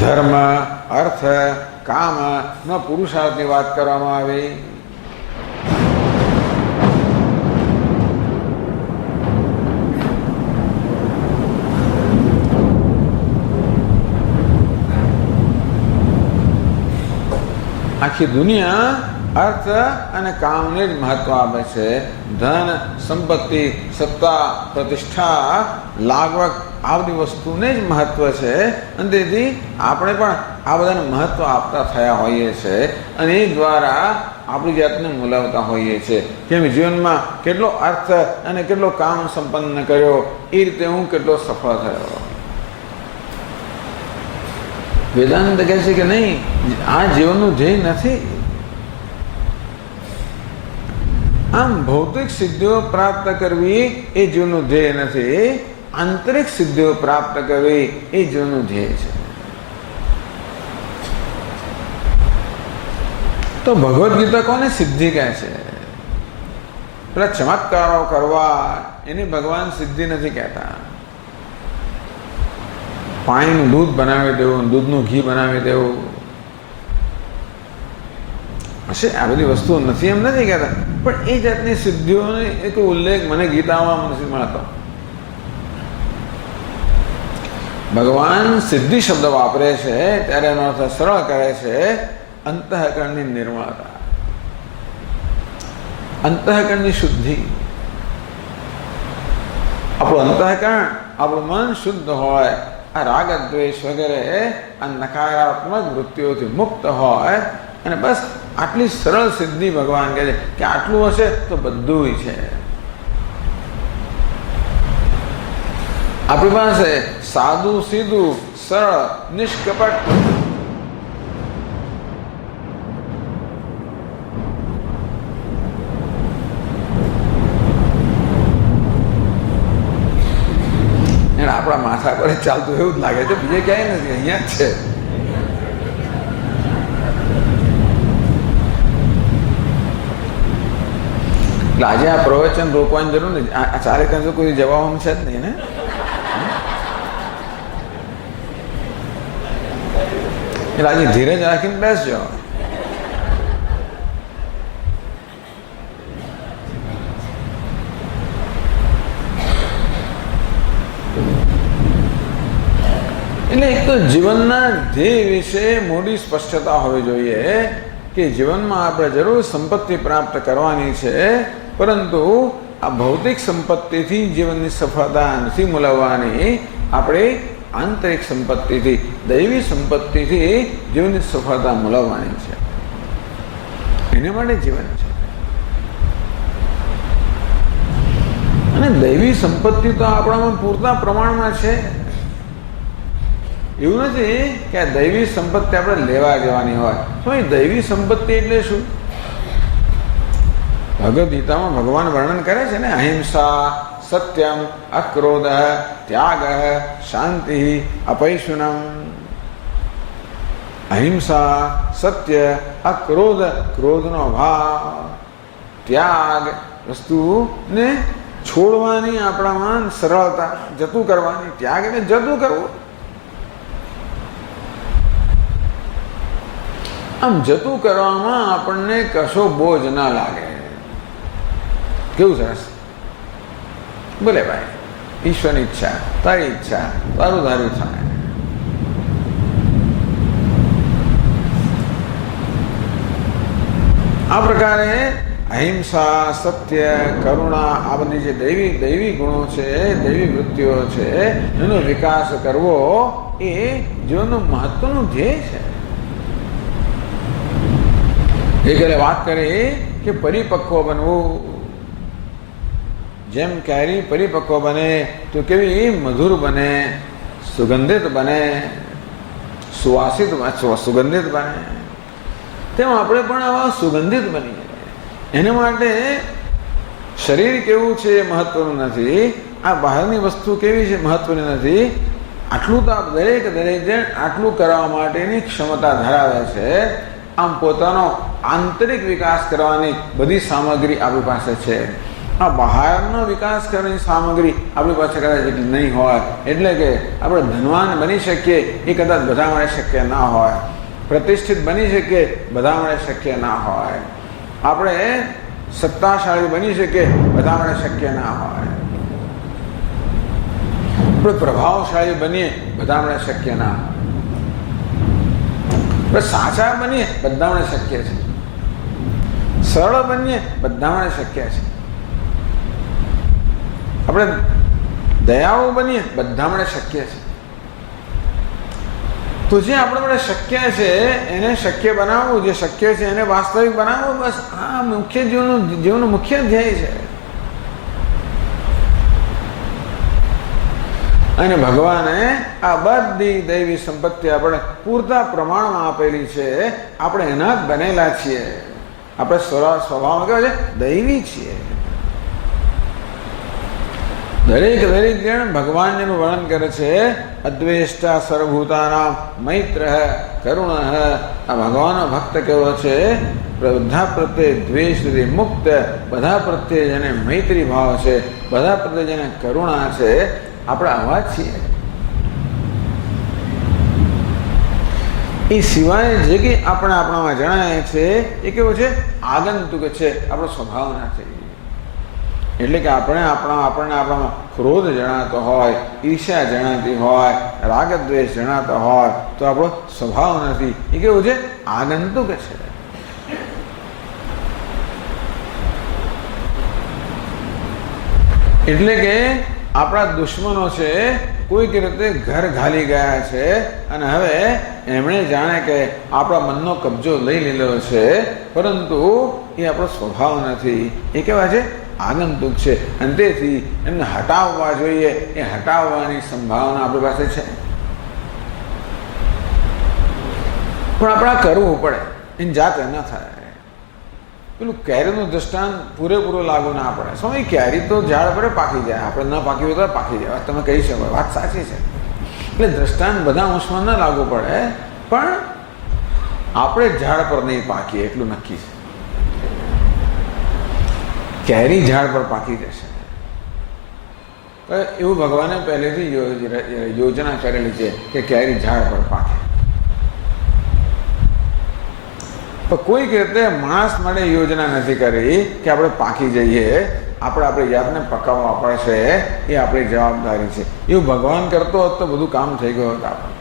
ધર્મ, અર્થ, કામ નો પુરુષાર્થની વાત કરવામાં આવી. આખી દુનિયા અર્થ અને કામને જ મહત્વ આપે છે. ધન, સંપત્તિ, સત્તા, પ્રતિષ્ઠા, લાગવક આ બધી વસ્તુને જ મહત્વ છે. અને તેથી આપણે પણ આ બધાને મહત્વ આપતા થયા હોઈએ છીએ અને એ દ્વારા આપણી જાતને મુલાવતા હોઈએ છીએ. કેમ જીવનમાં કેટલો અર્થ અને કેટલો કામ સંપન્ન કર્યો, એ રીતે હું કેટલો સફળ થયો. વેદાંત કહે છે કે નહીં, આ જીવનનું ધ્યેય નથી. આમ ભૌતિક સિદ્ધિઓ પ્રાપ્ત કરવી એ જીવનનું ધ્યેય નથી. આંતરિક સિદ્ધિઓ પ્રાપ્ત કરવી એ જીવનનું ધ્યેય છે. તો ભગવદ્ ગીતા કોને સિદ્ધિ કહે છે? પેલા ચમત્કારો કરવા એને ભગવાન સિદ્ધિ નથી કહેતા. પાણીનું દૂધ બનાવી દેવું, દૂધનું ઘી બનાવી દેવું હશે, આ બધી વસ્તુઓ નથી એમ નથી કહેતા, પણ એ જાતની સિદ્ધિઓનો એક ઉલ્લેખ મને ગીતામાં નથી મળતો. ભગવાન સિદ્ધિ શબ્દ વાપરે છે ત્યારે એનો અર્થ સરળ કરે છે અંતઃકરણની નિર્મળતા, અંતઃકરણની શુદ્ધિ. આપણું અંતઃકરણ, આપણું મન શુદ્ધ હોય, આ રાગ દ્વેષ વગેરે આ નકારાત્મક વૃત્તિઓથી મુક્ત હોય અને બસ આટલી સરળ સિદ્ધિ ભગવાન કહે છે કે આટલું હશે તો બધું છે. આપણી પાસે સાદું, સીધું, સરળ, નિષ્કપટ આપણા માથા પર ચાલતું એવું જ લાગે છે, બીજે ક્યાંય નથી, અહીંયા જ છે. એટલે આજે આ પ્રવચન રોકવાની જરૂર નથી. આ ચારે કાંઈ તો કોઈ જવાબ છે જ નહીં ને. એટલે આજે ધીરજ રાખીને બેસજો. એટલે એક તો જીવનના ધ્યેય વિશે મોટી સ્પષ્ટતા હોવી જોઈએ કે જીવનમાં આપણે જરૂર સંપત્તિ પ્રાપ્ત કરવાની છે, પરંતુ આ ભૌતિક સંપત્તિથી જીવનની સફળતા નથી મૂલવવાની. આપણે આંતરિક સંપત્તિથી, દૈવી સંપત્તિથી જીવનની સફળતા મૂલવવાની છે. એને માટે જીવન છે. અને દૈવી સંપત્તિ તો આપણામાં પૂરતા પ્રમાણમાં છે. એવું નથી કે આ દૈવી સંપત્તિ આપણે લેવા જવાની હોય. શું દૈવી સંપત્તિ એટલે શું? ભગવદ ગીતામાં ભગવાન વર્ણન કરે છે ને, અહિંસા, સત્યમ, અક્રોધ, ત્યાગ, શાંતિ, અપૈશુનમ. અહિંસા, સત્ય, અક્રોધ, ક્રોધનો અભાવ, ત્યાગ, વસ્તુને છોડવાની આપણામાં સરળતા, જતું કરવાની. ત્યાગ એટલે જતું કરવું. આમ જતું કરવામાં આપણને કશો બોજ ના લાગે. કેવું સરસ! બોલે ભાઈ, ઈશ્વરની ઈચ્છા, તારી ઈચ્છા, તારું ધાર્યું થાય. આ પ્રકારે અહિંસા, સત્ય, કરુણા, આ બધી જે દૈવી ગુણો છે, દૈવી વૃત્તિઓ છે, એનો વિકાસ કરવો એ જીવનનું મહત્વનું ધ્યેય છે. ગઈકાલે વાત કરી કે પરિપક્વ બનવું. જેમ કેરી પરિપક્વ બને તો કેવી મધુર બને, સુગંધિત બને, સુગંધિત બને, તેમ આપણે પણ આવા સુગંધિત બનીએ. એના માટે શરીર કેવું છે એ મહત્વનું નથી, આ બહારની વસ્તુ કેવી છે મહત્વની નથી. આટલું તો દરેક જણ આટલું કરવા માટેની ક્ષમતા ધરાવે છે. આમ પોતાનો આંતરિક વિકાસ કરવાની બધી સામગ્રી આપણી પાસે છે. આ બહારનો વિકાસ કરવાની સામગ્રી આપણી પાસે કદાચ એટલી નહીં હોય. એટલે કે આપણે ધનવાન બની શકીએ એ કદાચ બધા માટે શક્ય ના હોય. પ્રતિષ્ઠિત બની શકીએ બધા માટે શક્ય ના હોય. આપણે સત્તાશાળી બની શકીએ બધા માટે શક્ય ના હોય. આપણે પ્રભાવશાળી બનીએ બધા માટે શક્ય ના હોય. આપણે સાચા બનીએ બધા માટે શક્ય છે. સરળ બનીએ બધા માટે શક્ય છે. આપણે દયાળુ બનીએ બધા માટે શક્ય છે. તો જે આપણા માટે શક્ય છે એને શક્ય બનાવવું, જે શક્ય છે એને વાસ્તવિક બનાવવું. બસ આ મુખ્ય જીવનનું મુખ્ય ધ્યેય છે. અને ભગવાને આ બધી દૈવી સંપત્તિ આપણે પૂરતા પ્રમાણમાં આપેલી છે. આપણે એના જ બનેલા છીએ. આપણે સ્વભાવમાં કેવા છે? દૈવી છીએ. દરેક જણ ભગવાનનું વર્ણન કરે છે. અદ્વેષ્ટા સર્વભૂતાનામ મૈત્ર કરુણ. આ ભગવાનનો ભક્ત કેવો છે? બધા પ્રત્યે દ્વેષથી મુક્ત, બધા પ્રત્યે જેને મૈત્રી ભાવ છે, બધા પ્રત્યે જેને કરુણા છે. આપણે આવા જ છીએ. એ સિવાય જે કંઈ આપણામાં જણાય છે એ કેવું છે? આગંતુક છે, આપણો સ્વભાવ નથી. એટલે કે આપણને આપણામાં ક્રોધ જણાતો હોય, ઈર્ષ્યા જણાતી હોય, રાગદ્વેષ જણાતો હોય તો આપણો સ્વભાવ નથી. એ કેવું છે? આગંતુક છે. એટલે કે આપણા દુશ્મનો છે, કોઈક રીતે ઘર ઘાલી ગયા છે અને હવે એમણે જાણે કે આપણા મનનો કબજો લઈ લીધો છે, પરંતુ એ આપણો સ્વભાવ નથી. એ કેવા છે? આગંતુક છે. અને તેથી એમને હટાવવા જોઈએ. એ હટાવવાની સંભાવના આપણી પાસે છે, પણ આપણે કરવું પડે. એની જાતે ન થાય. પેલું કેરીનું દ્રષ્ટાંત પૂરેપૂરો લાગુ ના પડે. સમય કેરી તો ઝાડ પર પાકી જાય, આપણે ન પાકી હોય તો પાકી જાય. તમે કહી શકો, વાત સાચી છે. એટલે દ્રષ્ટાંત બધા અંશમાં ન લાગુ પડે, પણ આપણે ઝાડ પર નહીં પાકીએ એટલું નક્કી છે. કેરી ઝાડ પર પાકી જશે એવું ભગવાને પહેલેથી યોજના કરેલી છે કે કેરી ઝાડ પર પાકે. પણ કોઈક રીતે માણસ માટે યોજના નથી કરી કે આપણે પાકી જઈએ. આપણી જાતને પકાવવા પડશે, એ આપણી જવાબદારી છે. એવું ભગવાન કરતો હોત તો બધું કામ થઈ ગયું હોત. આપણે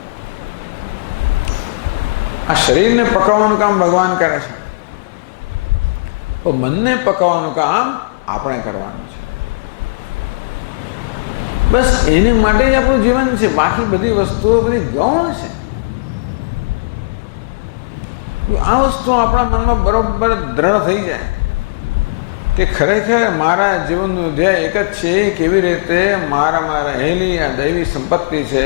આ શરીરને પકાવવાનું કામ ભગવાન કરે છે, તો મનને પકાવવાનું કામ આપણે કરવાનું છે. બસ એને માટે જ આપણું જીવન છે. બાકી બધી વસ્તુઓ બધી ગૌણ છે. આ વસ્તુ આપણા મનમાં બરોબર દ્રઢ થઈ જાય કે ખરેખર મારા જીવનનું ધ્યેય એક જ છે, કેવી રીતે મારામાં રહેલી આ દૈવી સંપત્તિ છે,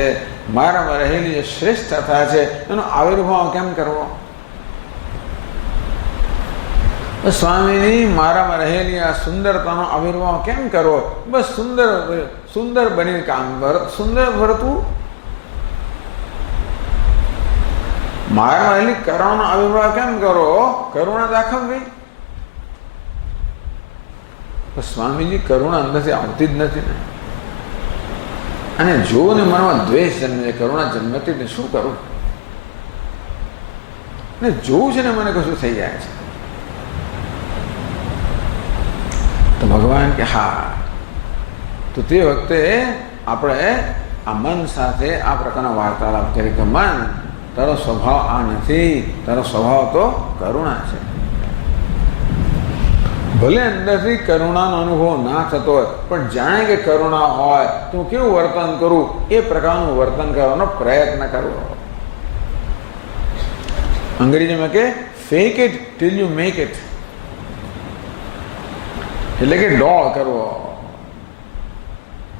મારામાં રહેલી જે શ્રેષ્ઠતા છે એનો આવિર્ભાવ કેમ કરવો. સ્વામીની મારામાં રહેલી આ સુંદરતાનો આવિર્ભાવ કેમ કરવો. બસ સુંદર સુંદર બનીને કામ સુંદર વર્તવું. મારામાં રહેલી કરુણાનો આવિર્ભાવ કેમ કરો, કરુણા દાખવવી. સ્વામીજી કરુણા અંદરથી આવતી જ નથી ને. અને જો ને મનમાં દ્વેષ જન્મે, કરુણા જન્મતી ને શું કરું. ને જોવું છે ને મને કશું થઈ જાય છે. તો ભગવાન કે હા, તો તે વખતે આપણે આ મન સાથે આ પ્રકારના વાર્તાલાપ કરી કે મન, તારો સ્વભાવ આ નથી, તારો સ્વભાવ તો કરુણા છે. ભલે અંદરથી કરુણાનો અનુભવ ના થતો હોય, પણ જાણે કે કરુણા હોય તો કેવું વર્તન કરું એ પ્રકારનું વર્તન કરવાનો પ્રયત્ન કરવો. અંગ્રેજીમાં કે fake it till you make it, એટલે કે ડોળ કરવો.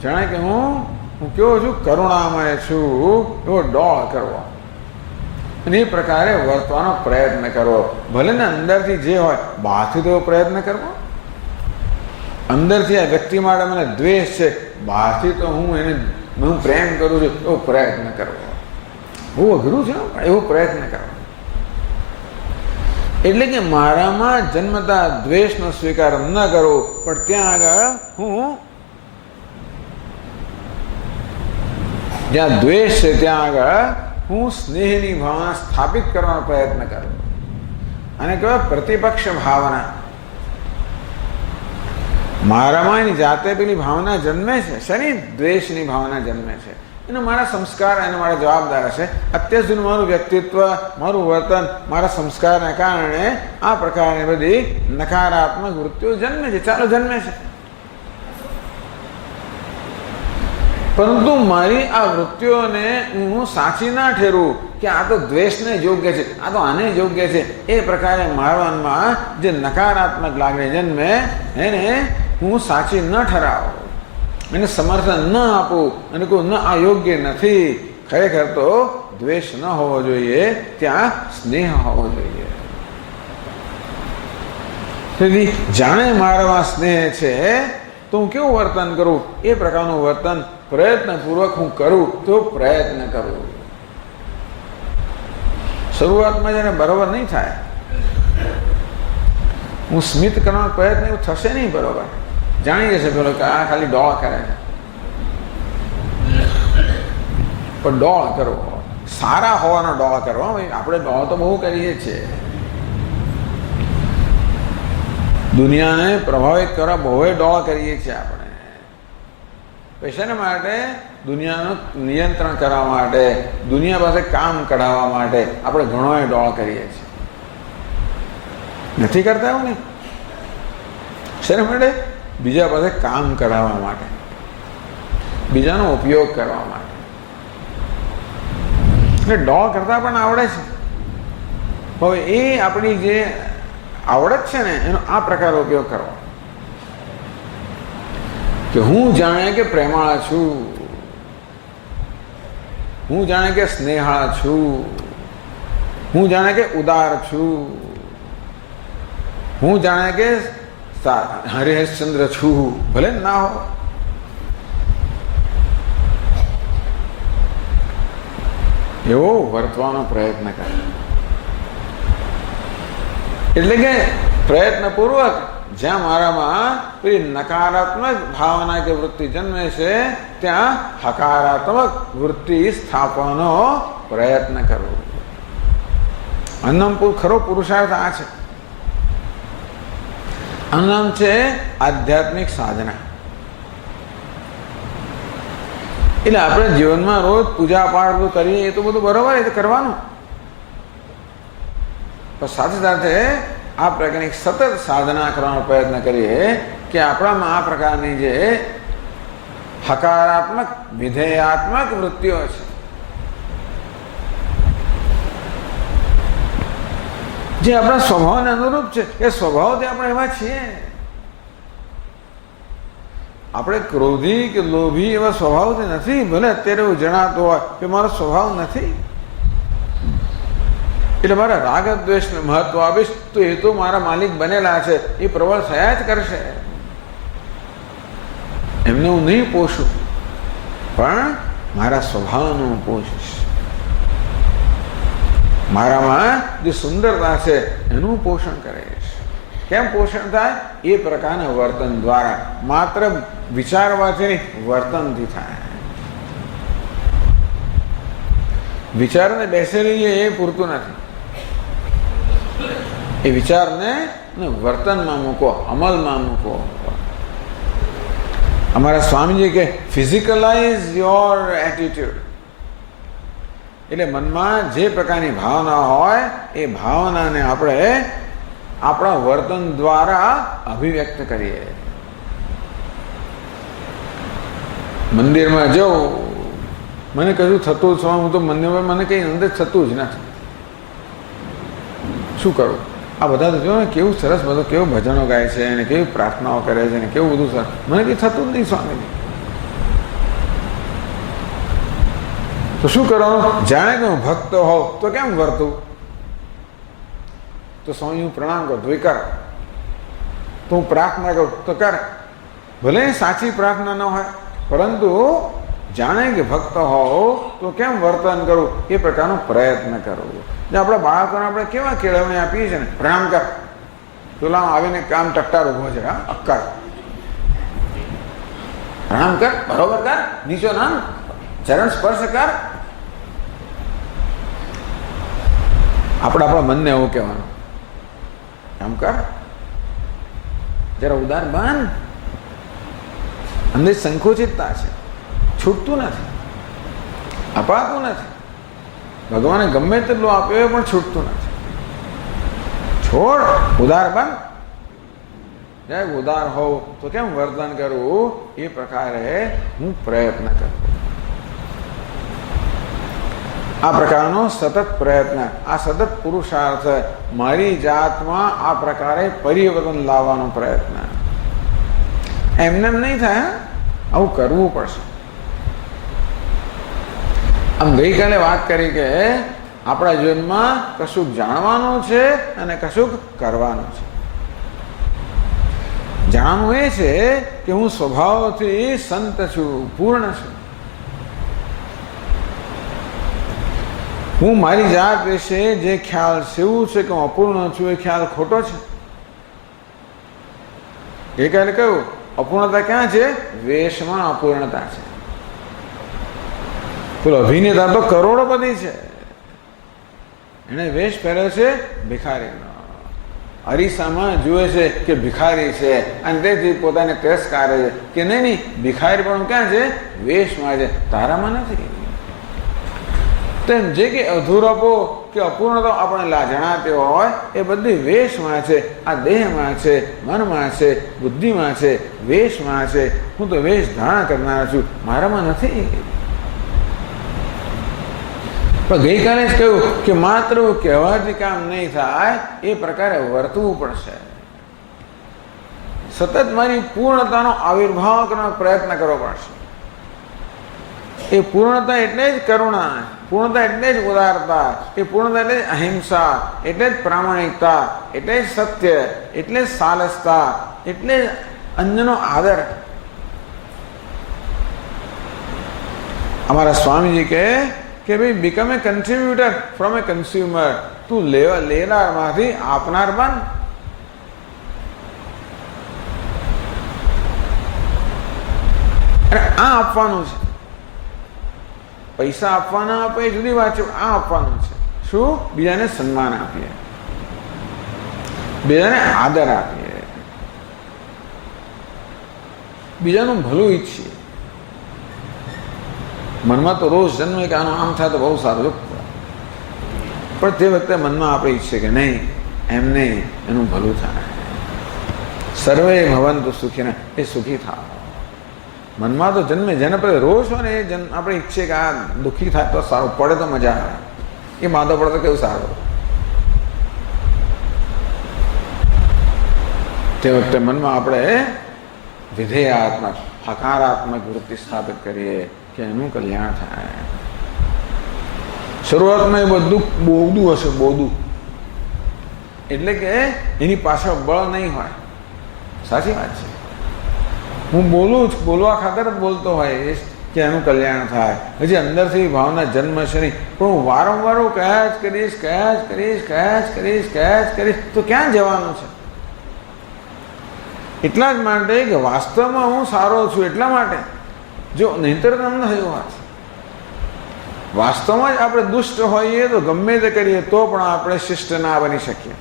જાણે કે હું કેવો છું, કરુણામય છું, એવો ડોળ કરવો અને એ પ્રકારે વર્તવાનો પ્રયત્ન કરવો. ભલે ને અંદરથી જે હોય બહારથી તો પ્રયત્ન કરવો. અંદરથી આ વ્યક્તિ માટે મને દ્વેષ છે, બહારથી તો હું પ્રેમ કરું છું એવો પ્રયત્ન કરવો. બહુ અઘરું છે એવો પ્રયત્ન કરવો. એટલે કે મારામાં જન્મતા દ્વેષનો સ્વીકાર ન કરો, પણ ત્યાં આગળ હું જ્યાં દ્વેષ છે ત્યાં આગળ હું સ્નેહની ભાવના સ્થાપિત કરવાનો પ્રયત્ન કરું. અને કહેવાય પ્રતિપક્ષ ભાવના. મારામાં એની જાતે પેલી ભાવના જન્મે છે, શેની દ્વેષની ભાવના જન્મે છે. એનો મારા સંસ્કાર એને મારા જવાબદાર છે. અત્યાર સુધી મારું વ્યક્તિત્વ, મારું વર્તન, મારા સંસ્કારને કારણે આ પ્રકારની બધી નકારાત્મક વૃત્તિઓ જન્મે છે, ચાલો જન્મે છે. પરંતુ મારી આ વૃત્તિઓને હું સાચી ના ઠેરું કે આ તો દ્વેષને યોગ્ય છે, આ તો આને યોગ્ય છે. એ પ્રકારે મારા મનમાં જે નકારાત્મક લાગણી જન્મે એને હું સાચી ન ઠરાવું, એને સમર્થન ન આપું અને કહું ન આ યોગ્ય નથી. ખરેખર તો દ્વેષ ન હોવો જોઈએ, ત્યાં સ્નેહ હોવો જોઈએ. તેથી જાણે મારામાં સ્નેહ છે તો હું કેવું વર્તન કરું, એ પ્રકારનું વર્તન પ્રયત્નપૂર્વક હું કરું તો પ્રયત્ન કરું. શરૂઆતમાં જ્યારે બરોબર નહીં થાય, હું સ્મિત કરવાનો પ્રયત્ન એવું થશે નહીં બરોબર. જાણી જશે પેલો કે આ ખાલી ડોળ કરે છે. પણ ડોળ કરવો, સારા હોવાનો ડોળ કરવો. આપણે ડોળ તો બહુ કરીએ છીએ. દુનિયાને પ્રભાવિત કરવા બહુ ડોળ કરીએ છીએ આપણે. પૈસાને માટે, દુનિયાનું નિયંત્રણ કરવા માટે, દુનિયા પાસે કામ કઢાવવા માટે આપણે ઘણો ડોળ કરીએ છીએ. નથી કરતા એવું ને? શેના માટે? બીજા પાસે કામ કરાવવા માટે, બીજાનો ઉપયોગ કરવા માટે. એટલે ડોળ કરતા પણ આવડે છે. હવે એ આપણી જે આવડત છે ને એનો આ પ્રકાર ઉપયોગ કરવો કે હું જાણે કે પ્રેમાળ છું, હું જાણે કે સ્નેહાળ છું, હું જાણે કે ઉદાર છું, હું જાણે કે હરિશ્ચંદ્ર છું. ભલે ના હો, એવો વર્તવાનો પ્રયત્ન કરે. એટલે કે પ્રયત્નપૂર્વક જ્યાં મારામાં પેલી નકારાત્મક ભાવના કે વૃત્તિ જન્મે છે ત્યાં હકારાત્મક વૃત્તિ સ્થાપવાનો પ્રયત્ન કરવો. આનું ખરો પુરુષાર્થ આ છે. આનું નામ છે આધ્યાત્મિક સાધના. એટલે આપણે જીવનમાં રોજ પૂજા પાઠ કરીએ એ તો બધું બરોબર, એ તો કરવાનું. પણ સાથે સાથે આ પ્રકારની સતત સાધના કરવાનો પ્રયત્ન કરીએ કે આપણામાં આ પ્રકારની જે હકારાત્મક વિધેયાત્મક વૃત્તિઓ છે જે આપણા સ્વભાવને અનુરૂપ છે એ સ્વભાવથી આપણે એવા છીએ. આપણે ક્રોધી કે લોભી એવા સ્વભાવથી નથી. ભલે અત્યારે એવું જણાતો હોય કે મારો સ્વભાવ નથી, એટલે મારા રાગ દ્વેષને મહત્વ આપીશ તો એ તો મારા માલિક બનેલા છે, એ પ્રબળ થયા જ કરશે. એમને હું નહીં પોષું, પણ મારા સ્વભાવનું હું પોષીશ. મારામાં જે સુંદરતા છે એનું પોષણ કરીશ. કેમ પોષણ થાય? એ પ્રકારના વર્તન દ્વારા. માત્ર વિચારવાથી વર્તનથી થાય. વિચારને બેસી રહીએ એ પૂરતું નથી. એ વિચારને વર્તનમાં મૂકો, અમલમાં મૂકો. અમારા સ્વામીજી કે ફિઝિકલાઇઝ યોર એટીટ્યુડ. એટલે મનમાં જે પ્રકારની ભાવના હોય એ ભાવનાને આપણે આપણા વર્તન દ્વારા અભિવ્યક્ત કરીએ. મંદિરમાં જાઉં, મને કશું થતું જ હું તો મંદિરમાં મને કંઈ અંદર થતું જ નથી. શું કરું? આ બધા તો જો ને કેવું સરસ બધું, કેવું ભજનો ગાય છે અને કેવી પ્રાર્થનાઓ કરે છે ને કેવું બધું સરસ. મને કંઈ થતું જ નહીં સ્વામીજી. તો શું કરવાનું? જાણે કે હું ભક્ત હોઉં તો કેમ વર્તું? તો સ્વામી હું પ્રણામ કરું તો કર, તો હું પ્રાર્થના કરું તો કર. ભલે સાચી પ્રાર્થના ન હોય, પરંતુ જાણે કે ભક્ત હોવ તો કેમ વર્તન કરું એ પ્રકારનો પ્રયત્ન કરવો. જે આપણા બાળકોને આપણે કેવા કેળવણી આપીએ છીએ ને, પ્રણામ કર, પેલા આવીને કામ ટટ્ટાર ઉભો છે, હા અક્કર, પ્રણામ કર, બરોબર કર, નીચો નામ, ચરણ સ્પર્શ કર. આપણે આપણા મનને એવું કહેવાનું, આમ કર, જરા ઉદાર બન. અંદર સંકોચિતતા છે, છૂટતું નથી, અપાતું નથી. ભગવાને ગમે તેટલું આપ્યો પણ છૂટતું નથી. છોડ, ઉદાર બન. જયારે ઉદાર હોઉં તો કેમ વર્તન કરવું એ પ્રકારે હું પ્રયત્ન કરું. આ પ્રકારનો સતત પ્રયત્ન, આ સતત પુરુષાર્થ, મારી જાતમાં આ પ્રકારે પરિવર્તન લાવવાનો પ્રયત્ન. એમને એમ નહીં થાય, આવું કરવું પડશે. આમ ગઈકાલે વાત કરી કે આપણા જીવનમાં કશુંક જાણવાનું છે અને કશુંક કરવાનું છે. જાણવું એ છે કે હું સ્વભાવથી સંત છું, પૂર્ણ છું. હું મારી જાત વિશે જે ખ્યાલ સેવું છે કે હું અપૂર્ણ છું એ ખ્યાલ ખોટો છે. ગઈકાલે કહ્યું અપૂર્ણતા ક્યાં છે? વેશમાં અપૂર્ણતા છે. પેલો અભિનેતા તો કરોડપતિ છે, એને વેશ પહેર્યો છે ભિખારીનો. અરીસામાં જુએ છે કે ભિખારી છે અને તેથી પોતાને તિરસ્કારે છે કે નહીં નહીં, ભિખારી પણ ક્યાં છે? વેશમાં છે, તારામાં નથી. તેમ જે કે અધૂરપો કે અપૂર્ણતા આપણે જણાતી હોય એ બધી વેશમાં છે. આ દેહમાં છે, મનમાં છે, બુદ્ધિમાં છે, વેશમાં છે. હું તો વેશ ધારણ કરનાર છું, મારામાં નથી. પણ ગઈકાલે જ કહ્યું કે માત્ર કહેવાથી કામ નહીં થાય, એ પ્રકારે વર્તવું પડશે. સતત મારી પૂર્ણતાનો આવિર્ભાવ કરવાનો પ્રયત્ન કરવો પડશે. એ પૂર્ણતા એટલે જ કરુણા, પૂર્ણતા એટલે જ ઉદારતા, એ પૂર્ણતા એટલે જ અહિંસા, એટલે જ પ્રામાણિકતા, એટલે જ સત્ય, એટલે જ સાલસતા, એટલે જ અન્યનો આદર. અમારા સ્વામીજી કહે કે ભાઈ become A કન્ટ્રીબ્યુટર from A consumer. તું લેનારમાંથી આપનાર બન. અને આ આપવાનું છે. પૈસા આપવાના આપે એ જુદી વાત છે, આ આપવાનું છે. શું? બીજાને સન્માન આપીએ, બીજાને આદર આપીએ, બીજાનું ભલું ઈચ્છીએ. મનમાં તો રોજ જન્મે કે આનું આમ થાય તો બહુ સારું, પણ તે વખતે મનમાં આપણે ઈચ્છીએ કે નહીં, એમને એનું ભલું થાય. સર્વે ભવંતુ સુખીને, એ સુખી થાય. મનમાં તો જન્મે, જેને પછી રોષ હોય ને એ આપણે ઈચ્છીએ કે આ દુઃખી થાય તો સારું, પડે તો મજા આવે. એ માધો પડે તો કેવું સારું. તે વખતે મનમાં આપણે વિધેયાત્મક હકારાત્મક વૃત્તિ સ્થાપિત કરીએ કે એનું કલ્યાણ થાય. શરૂઆતમાં એ બધું બોધું હશે, બોધું એટલે કે એની પાછળ બળ નહીં હોય. સાચી વાત છે. હું બોલું જ, બોલવા ખાતર જ બોલતો હોય કે એનું કલ્યાણ થાય. હજી અંદરથી ભાવના જન્મ છે નહીં, પણ હું વારંવાર હું કયા જ કરીશ, કયા જ કરીશ, કયા જ કરીશ, કયા જ કરીશ, તો ક્યાં જવાનું છે? એટલા જ માટે કે વાસ્તવમાં હું સારો છું, એટલા માટે. જો નહીંતર તમને થયું વાત, વાસ્તવમાં જ આપણે દુષ્ટ હોઈએ તો ગમે તે કરીએ તો પણ આપણે શિષ્ટ ના બની શકીએ.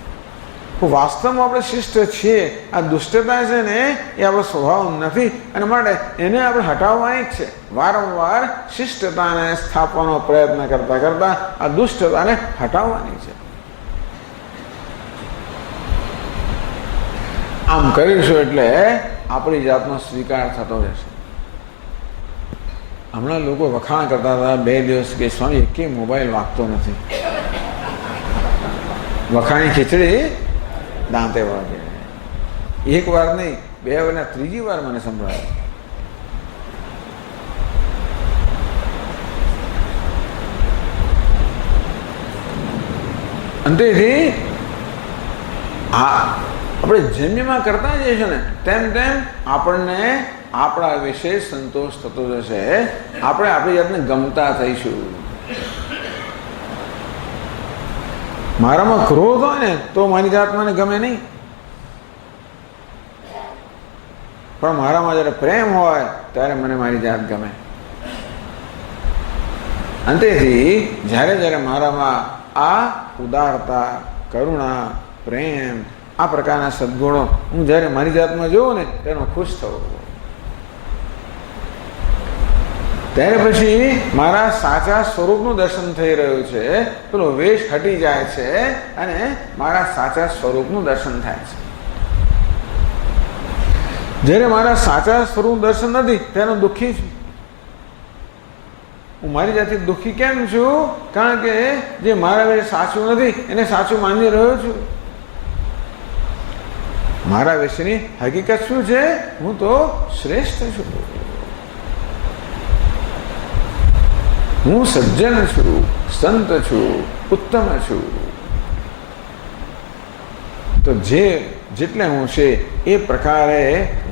વાસ્તવમાં આપણે શિષ્ટ છીએ. આ દુષ્ટતા છે ને એ આપણો સ્વભાવ નથી, અને માટે એને આપણે હટાવવાની જ છે. વારંવાર શિષ્ટતાને સ્થાપવાનો પ્રયત્ન કરતા કરતા આ દુષ્ટતાને હટાવવાની છે. આમ કરીશું એટલે આપણી જાતનો સ્વીકાર થતો રહેશે. હમણાં લોકો વખાણ કરતા હતા 2 દિવસ કે સ્વામી એકે મોબાઈલ વાગતો નથી. વખાણી ખીચડી દાંતે વાગે. એક વાર નહીં, 2 વાર ને 3જી વાર મને સંભળાય. અંતેથી આપણે જેમ જેમ કરતા જઈશું ને તેમ તેમ આપણને આપણા વિશે સંતોષ થતો જશે. આપણે આપણી જાતને ગમતા થઈશું. મારામાં ક્રોધ હોય ને તો મારી જાત મને ગમે નહીં, પણ મારામાં જ્યારે પ્રેમ હોય ત્યારે મને મારી જાત ગમે. અંતેથી જ્યારે જ્યારે મારામાં આ ઉદારતા, કરુણા, પ્રેમ, આ પ્રકારના સદગુણો હું જ્યારે મારી જાતમાં જોઉં ને તેનો ખુશ થવું, ત્યારે પછી મારા સાચા સ્વરૂપનું દર્શન થઈ રહ્યું છે. પેલો વેશ હટી જાય છે અને મારા સાચા સ્વરૂપનું દર્શન થાય છે. જ્યારે મારા સાચા સ્વરૂપ દર્શન નથી તેનો દુઃખી છું. હું મારી જાતે દુઃખી કેમ છું? કારણ કે જે મારા વિશે સાચું નથી એને સાચું માની રહ્યો છું. મારા વિશેની હકીકત શું છે? હું તો શ્રેષ્ઠ છું, હું સજ્જન છું, સંત છું, ઉત્તમ છું. તો જેટલે હું છે એ પ્રકારે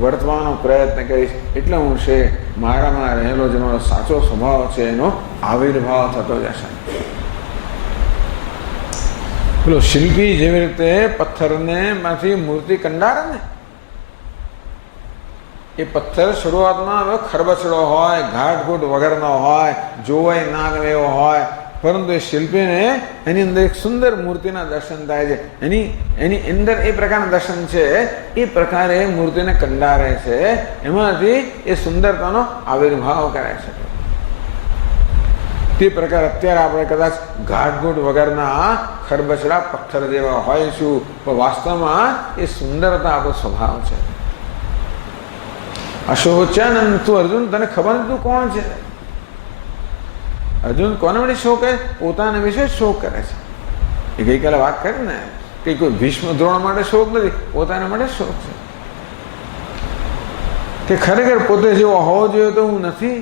વર્તવાનો પ્રયત્ન કરીશ એટલે હું છે મારામાં રહેલો જે મારો સાચો સ્વભાવ છે એનો આવિર્ભાવ થતો જશે. પેલો શિલ્પી જેવી રીતે પથ્થરને માંથી મૂર્તિ કંડારે ને, એ પથ્થર શરૂઆતમાં ખરબચડો હોય, ઘાટઘૂટ વગરનો હોય, જોવાય ના એવો હોય, પરંતુ એ શિલ્પીને એની અંદર એક સુંદર મૂર્તિના દર્શન થાય છે. એની અંદર એ પ્રકારના દર્શન છે, એ પ્રકારે મૂર્તિને કંડારે છે, એમાંથી એ સુંદરતાનો આવિર્ભાવ કરે છે. તે પ્રકાર અત્યારે આપણે કદાચ ઘાટઘૂટ વગરના ખરબચડા પથ્થર જેવા હોઈશું, પણ વાસ્તવમાં એ સુંદરતા આપણો સ્વભાવ છે. અશોચાનંદ, તું અર્જુન તને ખબર તું કોણ છે? અર્જુન કોના માટે શોક કરે? પોતાના વિશે શોક કરે છે. એ ગઈકાલે વાત કરી ને કે કોઈ ભીષ્મ દ્રોણ માટે શોક નથી, પોતાના માટે શોક છે. કે ખરેખર પોતે જેવો હોવો જોઈએ તો હું નથી,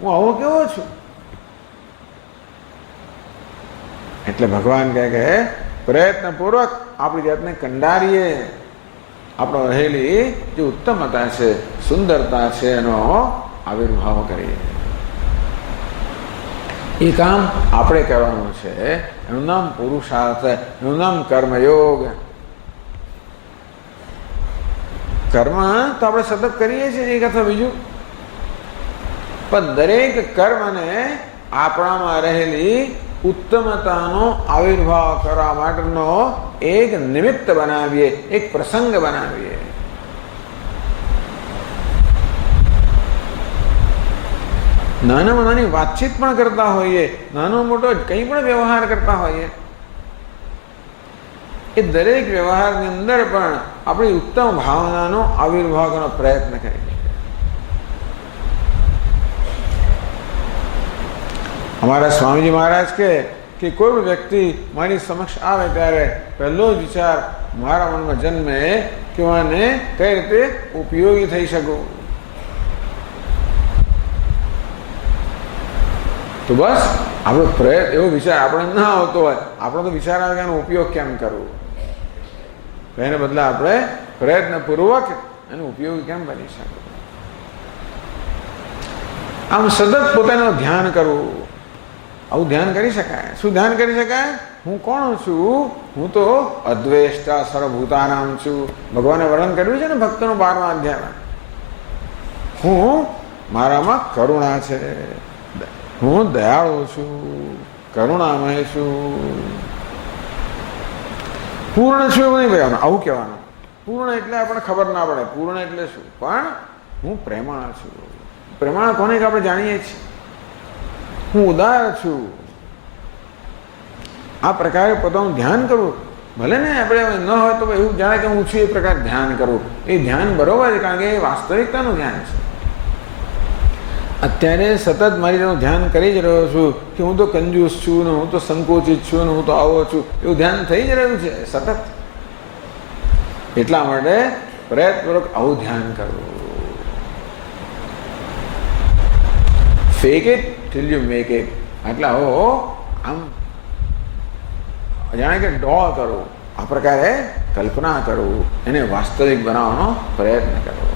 હું આવો કેવો છું. એટલે ભગવાન કહે કે પ્રયત્નપૂર્વક આપણી જાતને કંડારીએ, આપણો રહેલી જે ઉત્તમતા છે, સુંદરતા છે એનો આવિર્ભાવ કરીએ. એ કામ આપણે કરવાનું છે. એનું નામ પુરુષાર્થ, એનું નામ કર્મયોગ. કર્મ તો આપણે સતત કરીએ છીએ એક અથવા બીજું, પણ દરેક કર્મને આપણામાં રહેલી ઉત્તમતાનો આવિર્ભાવ કરવા માટેનો એક નિમિત્ત બનાવીએ, એક પ્રસંગ બનાવીએ. નાનામાં નાની વાતચીત પણ કરતા હોઈએ, નાનો મોટો કંઈ પણ વ્યવહાર કરતા હોઈએ, એ દરેક વ્યવહારની અંદર પણ આપણી ઉત્તમ ભાવનાનો આવિર્ભાવ કરવાનો પ્રયત્ન કરીએ. અમારા સ્વામીજી મહારાજ કે કોઈ પણ વ્યક્તિ મારી સમક્ષ આવે ત્યારે પહેલો જ વિચાર મારા મનમાં જન્મે કે હું આને કઈ રીતે ઉપયોગી થઈ શકું. તો બસ આપણો પ્રયત્ન એવો વિચાર આપણે ના આવતો હોય, આપણો તો વિચાર આવે કે એનો ઉપયોગ કેમ કરવો, એને બદલે આપણે પ્રયત્નપૂર્વક એનો ઉપયોગી કેમ બની શકે. આમ સતત પોતાનું ધ્યાન કરવું, આવું ધ્યાન કરી શકાય. શું ધ્યાન કરી શકાય? હું કોણ છું? હું તો અદ્વેષ્ટા સર્વભૂતાનામ છું. ભગવાને વર્ણન કર્યું છે ને ભક્તનું 12મા અધ્યાયમાં. હું મારામાં કરુણા છે, હું દયાળુ છું, કરુણામય છું, પૂર્ણ છું એવું નહીં કહેવાનું, આવું કહેવાનું. પૂર્ણ એટલે આપણને ખબર ના પડે પૂર્ણ એટલે શું, પણ હું પ્રેમાળ છું. પ્રેમાળ કોને કે આપણે જાણીએ છીએ. હું ઉદાર છું. આ પ્રકારે પોતાનું ધ્યાન કરવું. ભલે ને આપણે ન હોય તો એવું જાણે કે હું છું એ પ્રકારે ધ્યાન કરવું. એ ધ્યાન બરોબર છે, કારણ કે એ વાસ્તવિકતાનું ધ્યાન છે. અત્યારે સતત મારી જેનું ધ્યાન કરી જ રહ્યો છું કે હું તો કંજૂસ છું ને હું તો સંકોચિત છું ને હું તો આવો છું, એવું ધ્યાન થઈ જ રહ્યું છે સતત. એટલા માટે પ્રયત્નપૂર્વક આવું ધ્યાન કરવું. Fake it till you make it. એટલે આમ જાણે કે ડ્રો કરવું, આ પ્રકારે કલ્પના કરવું, એને વાસ્તવિક બનાવવાનો પ્રયત્ન કરવો.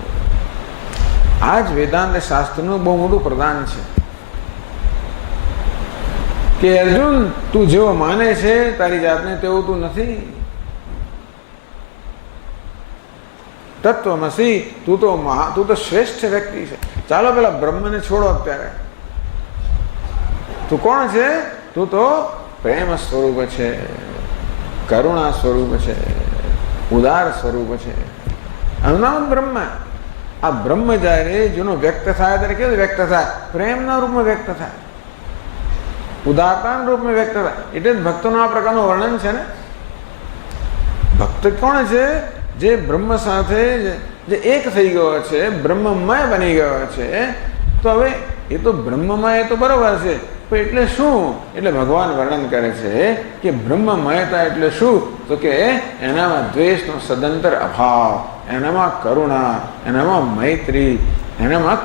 આ જ વેદાંત શાસ્ત્રનું બહુ મોટું પ્રદાન છે કે અર્જુન, તું જેવો માને છે તારી જાતને તેવું તું નથી. તત્વમસી, તું તો શ્રેષ્ઠ વ્યક્તિ છે. ચાલો પેલા બ્રહ્મને છોડો. અત્યારે તું કોણ છે? તું તો પ્રેમ સ્વરૂપ છે, કરુણા સ્વરૂપ છે, ઉદાર સ્વરૂપ છે. આનું નામ બ્રહ્મ. આ બ્રહ્મ જ્યારે જેનો વ્યક્ત થાય ત્યારે કેવું વ્યક્ત થાય? પ્રેમના રૂપમાં વ્યક્ત થાય, ઉદારતાના રૂપમાં વ્યક્ત થાય. એટલે જ ભક્તોનું આ પ્રકારનું વર્ણન છે ને. ભક્ત કોણ છે? જે બ્રહ્મ સાથે જે એક થઈ ગયો છે, બ્રહ્મમય બની ગયો છે. તો હવે એ તો બ્રહ્મમય તો બરોબર છે, પણ એટલે શું? એટલે ભગવાન વર્ણન કરે છે કે બ્રહ્મમયતા એટલે શું? તો કે એનામાં દ્વેષનો સદંતર અભાવ, એનામાં કરુણા, એનામાં મૈત્રી, એનામાં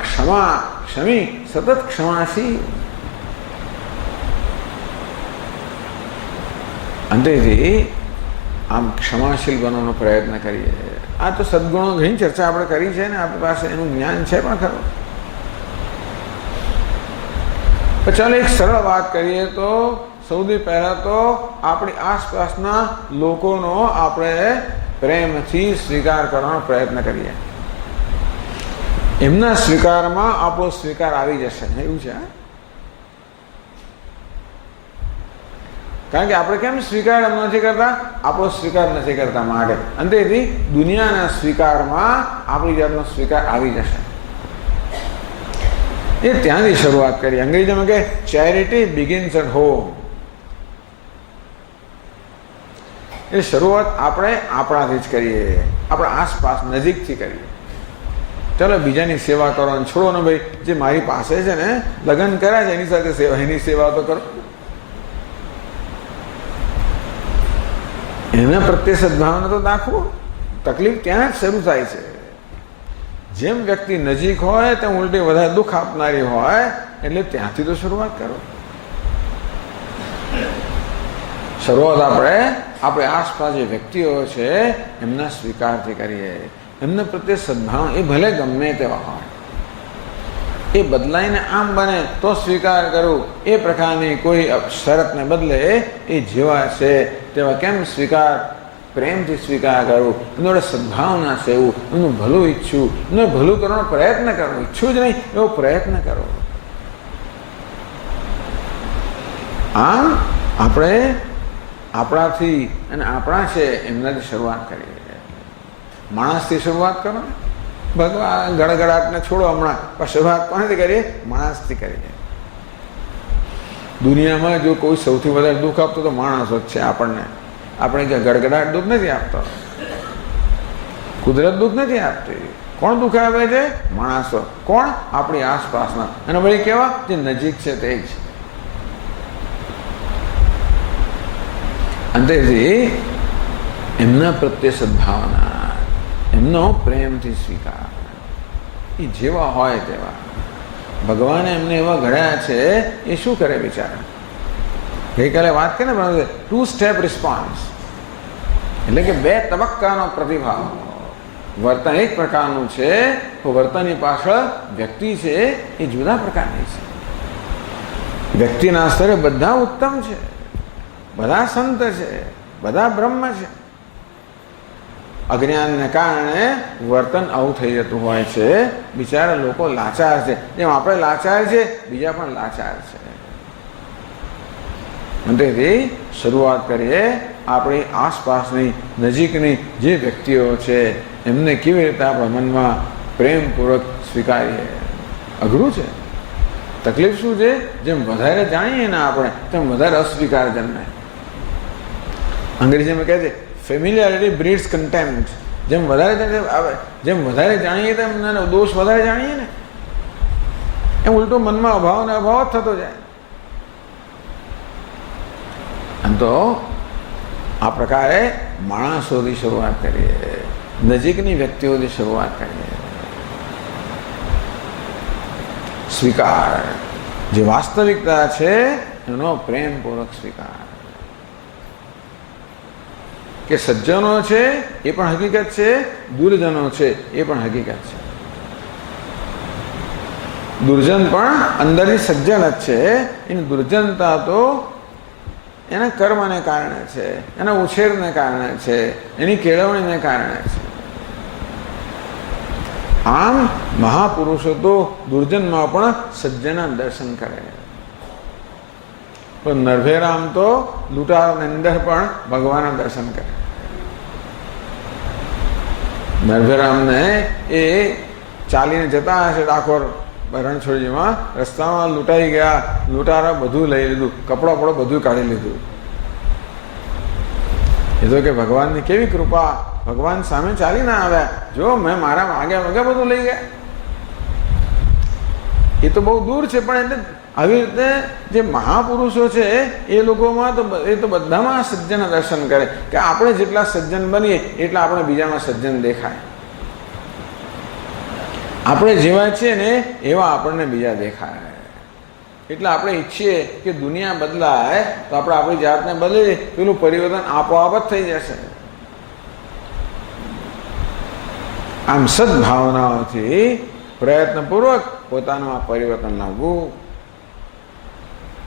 ક્ષમી, સતત ક્ષમાશીલ. અંતેથી આમ ક્ષમાશીલ બનવાનો પ્રયત્ન કરીએ. આ તો સદગુણો ઘણી ચર્ચા આપણે કરી છે ને, આપણી પાસે એનું જ્ઞાન છે પણ ખરું. ચાલો એક સરળ વાત કરીએ તો સૌથી પહેલા તો આપણી આસપાસના લોકોનો આપણે પ્રેમથી સ્વીકાર કરવાનો પ્રયત્ન કરીએ. એમના સ્વીકારમાં આપણો સ્વીકાર આવી જશે એવું છે. કારણ કે આપણે કેમ સ્વીકાર નથી કરતા? આપણો સ્વીકાર નથી કરતા માટે. અંતેથી દુનિયાના સ્વીકારમાં આપણી જાતનો સ્વીકાર આવી જશે. એ ત્યાંથી શરૂઆત કરી. અંગ્રેજીમાં કે ચેરિટી બિગિન્સ એટ હોમ. એ શરૂઆત આપણે આપણાથી જ કરીએ, આપણા આસપાસ નજીકથી કરીએ. ચાલો બીજાની સેવા કરો અને છોડો ને ભાઈ, જે મારી પાસે છે ને લગ્ન કર્યા છે એની સાથે સેવા, એની સેવા તો કરો. એના પ્રત્યે સદભાવના તો દાખવો. તકલીફ ત્યાં જ શરૂ થાય છે. જેમ વ્યક્તિ નજીક હોય તેમ ઉલટી વધારે દુઃખ આપનારી હોય, એટલે ત્યાંથી તો શરૂઆત કરો. શરૂઆત આપણે આસપાસ જે વ્યક્તિઓ છે એમના સ્વીકારથી કરીએ. એમના પ્રત્યે સદભાવના, એ ભલે ગમે તેવા હોય, એ બદલાઈને આમ બને તો સ્વીકાર કરું. એ પ્રકારની કોઈ શરતને બદલે એ જેવા છે તેવા કેમ સ્વીકાર, પ્રેમથી સ્વીકાર કરવું. એનો સદભાવના સેવું, એનું ભલું ઈચ્છું, એનું ભલું કરવાનો પ્રયત્ન કરવો. ઈચ્છું જ નહીં, એવો પ્રયત્ન કરો. આમ આપણે આપણાથી અને આપણા છે એમનાથી શરૂઆત કરીએ. માણસથી શરૂઆત કરો. ભગવાન ગડગડાટને છોડો હમણાં, પણ શરૂઆત કોનાથી કરીએ? માણસથી કરીએ. દુનિયામાં જો કોઈ સૌથી વધારે દુઃખ આપતો તો માણસો જ છે આપણને. આપણે કે ગડગડાટ દુઃખ નથી આપતો, કુદરત દુઃખ નથી આપતી. કોણ દુઃખ આપે છે? માણસો. કોણ? આપણી આસપાસના. અને વળી કેવા? જે નજીક છે તે જ. અંતેથી એમના પ્રત્યે સદભાવના. એમનો પ્રેમથી સ્વીકાર. એ જેવા હોય તેવા. ભગવાને એમને એવા ઘડ્યા છે, એ શું કરે બિચારા? ગઈકાલે વાત કરી ને 2 સ્ટેપ રિસ્પોન્સ, એટલે કે 2 તબક્કાનો પ્રતિભાવ. વર્તન એક પ્રકારનું છે, તો વર્તનની પાછળ વ્યક્તિ છે એ જુદા પ્રકારની છે. વ્યક્તિના સ્તરે બધા ઉત્તમ છે, બધા સંત છે, બધા બ્રહ્મ છે. અજ્ઞાનને કારણે વર્તન આવું થઈ જતું હોય છે. બિચારા લોકો લાચાર છે, જેમ આપણે લાચાર છે, બીજા પણ લાચાર છે. તેથી શરૂઆત કરીએ આપણી આસપાસની નજીકની જે વ્યક્તિઓ છે એમને કેવી રીતે આપણા મનમાં પ્રેમપૂર્વક સ્વીકારીએ. અઘરું છે. તકલીફ શું છે? જેમ વધારે જાણીએ ને આપણે તેમ વધારે અસ્વીકાર જન્મે. અંગ્રેજીમાં કહે છે ફેમિલિયરિટી બ્રીડ્સ કન્ટેમ્પ્ટ. જેમ વધારે જાણીએ તેમ દોષ વધારે જાણીએ ને એમ ઉલટો મનમાં અભાવ ને અભાવ જ થતો જાય. આમ તો આ પ્રકારે માણસોથી શરૂઆત કરીએ, નજીકની વ્યક્તિઓથી શરૂઆત કરીએ. સ્વીકાર, જે વાસ્તવિકતા છે એનો પ્રેમપૂર્વક સ્વીકાર. કે સજ્જનો છે એ પણ હકીકત છે, દુર્જનો છે એ પણ હકીકત છે. દુર્જન પણ અંદરની સજ્જન જ છે. એની દુર્જનતા તો એના કર્મને કારણે છે, એના ઉછેરને કારણે છે, એની કેળવણીને કારણે છે. આમ મહાપુરુષો તો દુર્જનમાં પણ સજ્જના દર્શન કરે. પણ નરભેરામ તો લૂંટારાની અંદર પણ ભગવાનના દર્શન કરે. નરભેરામને એ ચાલીને જતા હશે ડાકોર રણછોડજીમાં, રસ્તામાં લૂંટાઈ ગયા. લૂંટારા બધું લઈ લીધું, કપડો પડો બધું કાઢી લીધું. એ તો કે ભગવાનની કેવી કૃપા, ભગવાન સામે ચાલી ના આવ્યા, જો મેં મારા માગ્યા વગર બધું લઈ ગયા. એ તો બહુ દૂર છે, પણ એટલે આવી રીતે જે મહાપુરુષો છે એ લોકોમાં તો એ તો બધામાં સજ્જન દર્શન કરે. કે આપણે જેટલા સજ્જન બનીએ એટલા આપણે બીજામાં સજ્જન દેખાય. આપણે જેવા છીએ ને એવા આપણને બીજા દેખાય. એટલે આપણે ઈચ્છીએ કે દુનિયા બદલાય તો આપણે આપણી જાતને બદલીએ, પેલું પરિવર્તન આપોઆપ જ થઈ જશે. આમ સદભાવનાઓથી પ્રયત્નપૂર્વક પોતાનું આ પરિવર્તન લાવવું.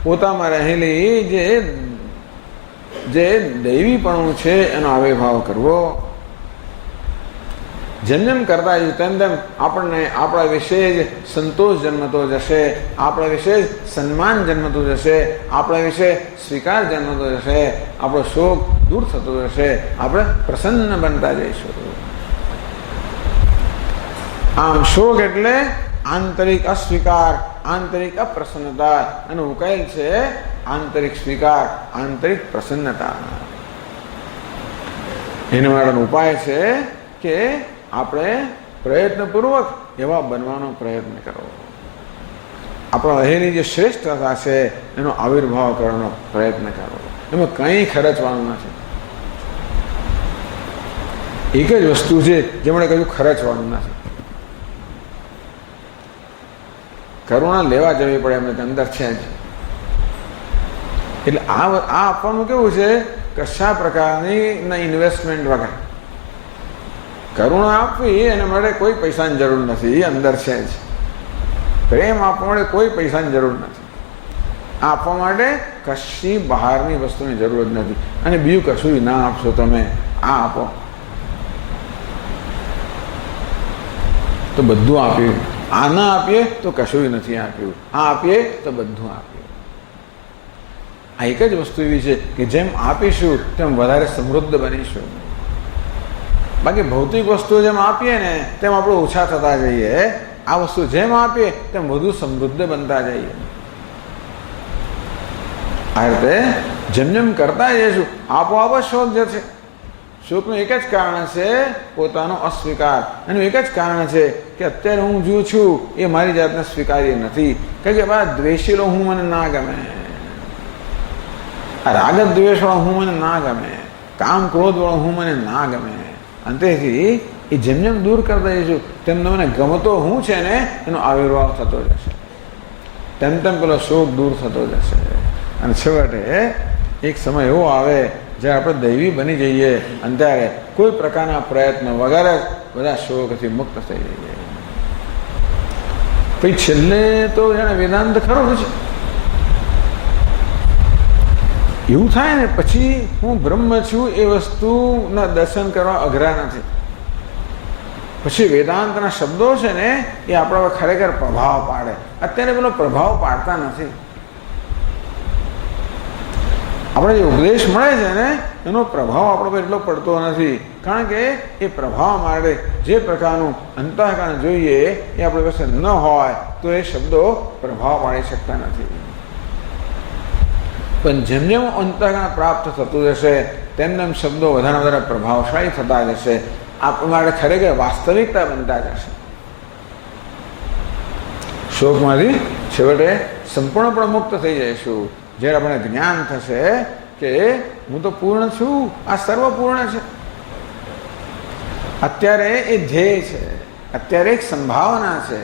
પોતામાં રહેલી જે દૈવીપણું છે એનો આવિર્ભાવ કરવો. જેમ જેમ કરતા જઈએ તેમ તેમ આપણને આપણા વિશે જ સંતોષ જન્મતો જશે, આપણા વિશે જ સન્માન જન્મતું જશે, આપણા વિશે સ્વીકાર જન્મતો જશે, આપણો શોક દૂર થતો જશે, આપણે પ્રસન્ન બનતા જઈશું. આમ શોક એટલે આંતરિક અસ્વીકાર, આંતરિક અપ્રસન્નતા, અને ઉકેલ છે આંતરિક સ્વીકાર, આંતરિક પ્રસન્નતા. એના માટેનો ઉપાય છે કે આપણે પ્રયત્નપૂર્વક એવા બનવાનો પ્રયત્ન કરવો. આપણા રહેલી જે શ્રેષ્ઠતા છે એનો આવિર્ભાવ કરવાનો પ્રયત્ન કરવો. એમાં કંઈ ખર્ચવાનું નથી. એક જ વસ્તુ છે જેમણે કહ્યું ખર્ચવાનું નથી. કરુણા લેવા જવી પડે એમને અંદર છે જ. એટલે આ આપવાનું કેવું છે? કશા પ્રકારની ઇન્વેસ્ટમેન્ટ વગર કરુણા આપવી, એના માટે કોઈ પૈસાની જરૂર નથી. એ અંદર છે જ. પ્રેમ આપવા માટે કોઈ પૈસાની જરૂર નથી. આપવા માટે કશી બહારની વસ્તુની જરૂર જ નથી. અને બીજું કશું ના આપશો તમે, આ આપો તો બધું આપ્યું. આ ના આપીએ તો કશું નથી આપ્યું, આ આપીએ તો બધું આપ્યું. આ એક જ વસ્તુ એવી છે કે જેમ આપીશું તેમ વધારે સમૃદ્ધ બનીશું. બાકી ભૌતિક વસ્તુઓ જેમ આપીએ ને તેમ આપણે ઓછા થતા જઈએ. આ વસ્તુ જેમ આપીએ તેમ વધુ સમૃદ્ધ બનતા જઈએ. આ રીતે જેમ જેમ કરતા જઈશું આપોઆપ જ શોક જશે. શોકનું એક જ કારણ છે પોતાનો અસ્વીકાર. એનું એક જ કારણ છે કે અત્યારે હું જે છું એ મારી જાતને સ્વીકાર્ય નથી. કારણ કે બા દ્વેષીલો હું મને ના ગમે, આ રાગ દ્વેષવાળો હું મને ના ગમે, કામ ક્રોધવાળો હું મને ના ગમે. અંતેથી એ જેમ જેમ દૂર કરતા જઈશું તેમ તમને ગમતો હું છે ને એનો આવિર્ભાવ થતો જશે, તેમ તેમ પેલો શોક દૂર થતો જશે. અને છેવટે એક સમય એવો આવે જ્યારે આપણે દૈવી બની જઈએ અને ત્યારે કોઈ પ્રકારના પ્રયત્ન વગર જ બધા શોકથી મુક્ત થઈ જઈએ. પછી છેલ્લે તો જાણે વેદાંત ખરો છે એવું થાય ને, પછી હું બ્રહ્મ છું એ વસ્તુના દર્શન કરવા અઘરા નથી. પછી વેદાંતના શબ્દો છે ને એ આપણા પર ખરેખર પ્રભાવ પાડે. અત્યારે પેલો પ્રભાવ પાડતા નથી. આપણે જે ઉપદેશ મળે છે ને એનો પ્રભાવ આપણા પર એટલો પડતો નથી, કારણ કે એ પ્રભાવ માટે જે પ્રકારનું અંતઃકરણ જોઈએ એ આપણી પાસે ન હોય તો એ શબ્દો પ્રભાવ પાડી શકતા નથી. પણ જેમ જેમ અંતઃકરણ પ્રાપ્ત થતું જશે તેમ તેમ શબ્દો વધારે વધારે પ્રભાવશાળી થતા જશે, આપણા માટે ખરેખર વાસ્તવિકતા બનતા જશે. શોકમાંથી છેવટે સંપૂર્ણપણે મુક્ત થઈ જઈશું જ્યારે આપણે જ્ઞાન થશે કે હું તો પૂર્ણ છું, આ સર્વપૂર્ણ છે. અત્યારે એ ધ્યેય છે, અત્યારે એક સંભાવના છે,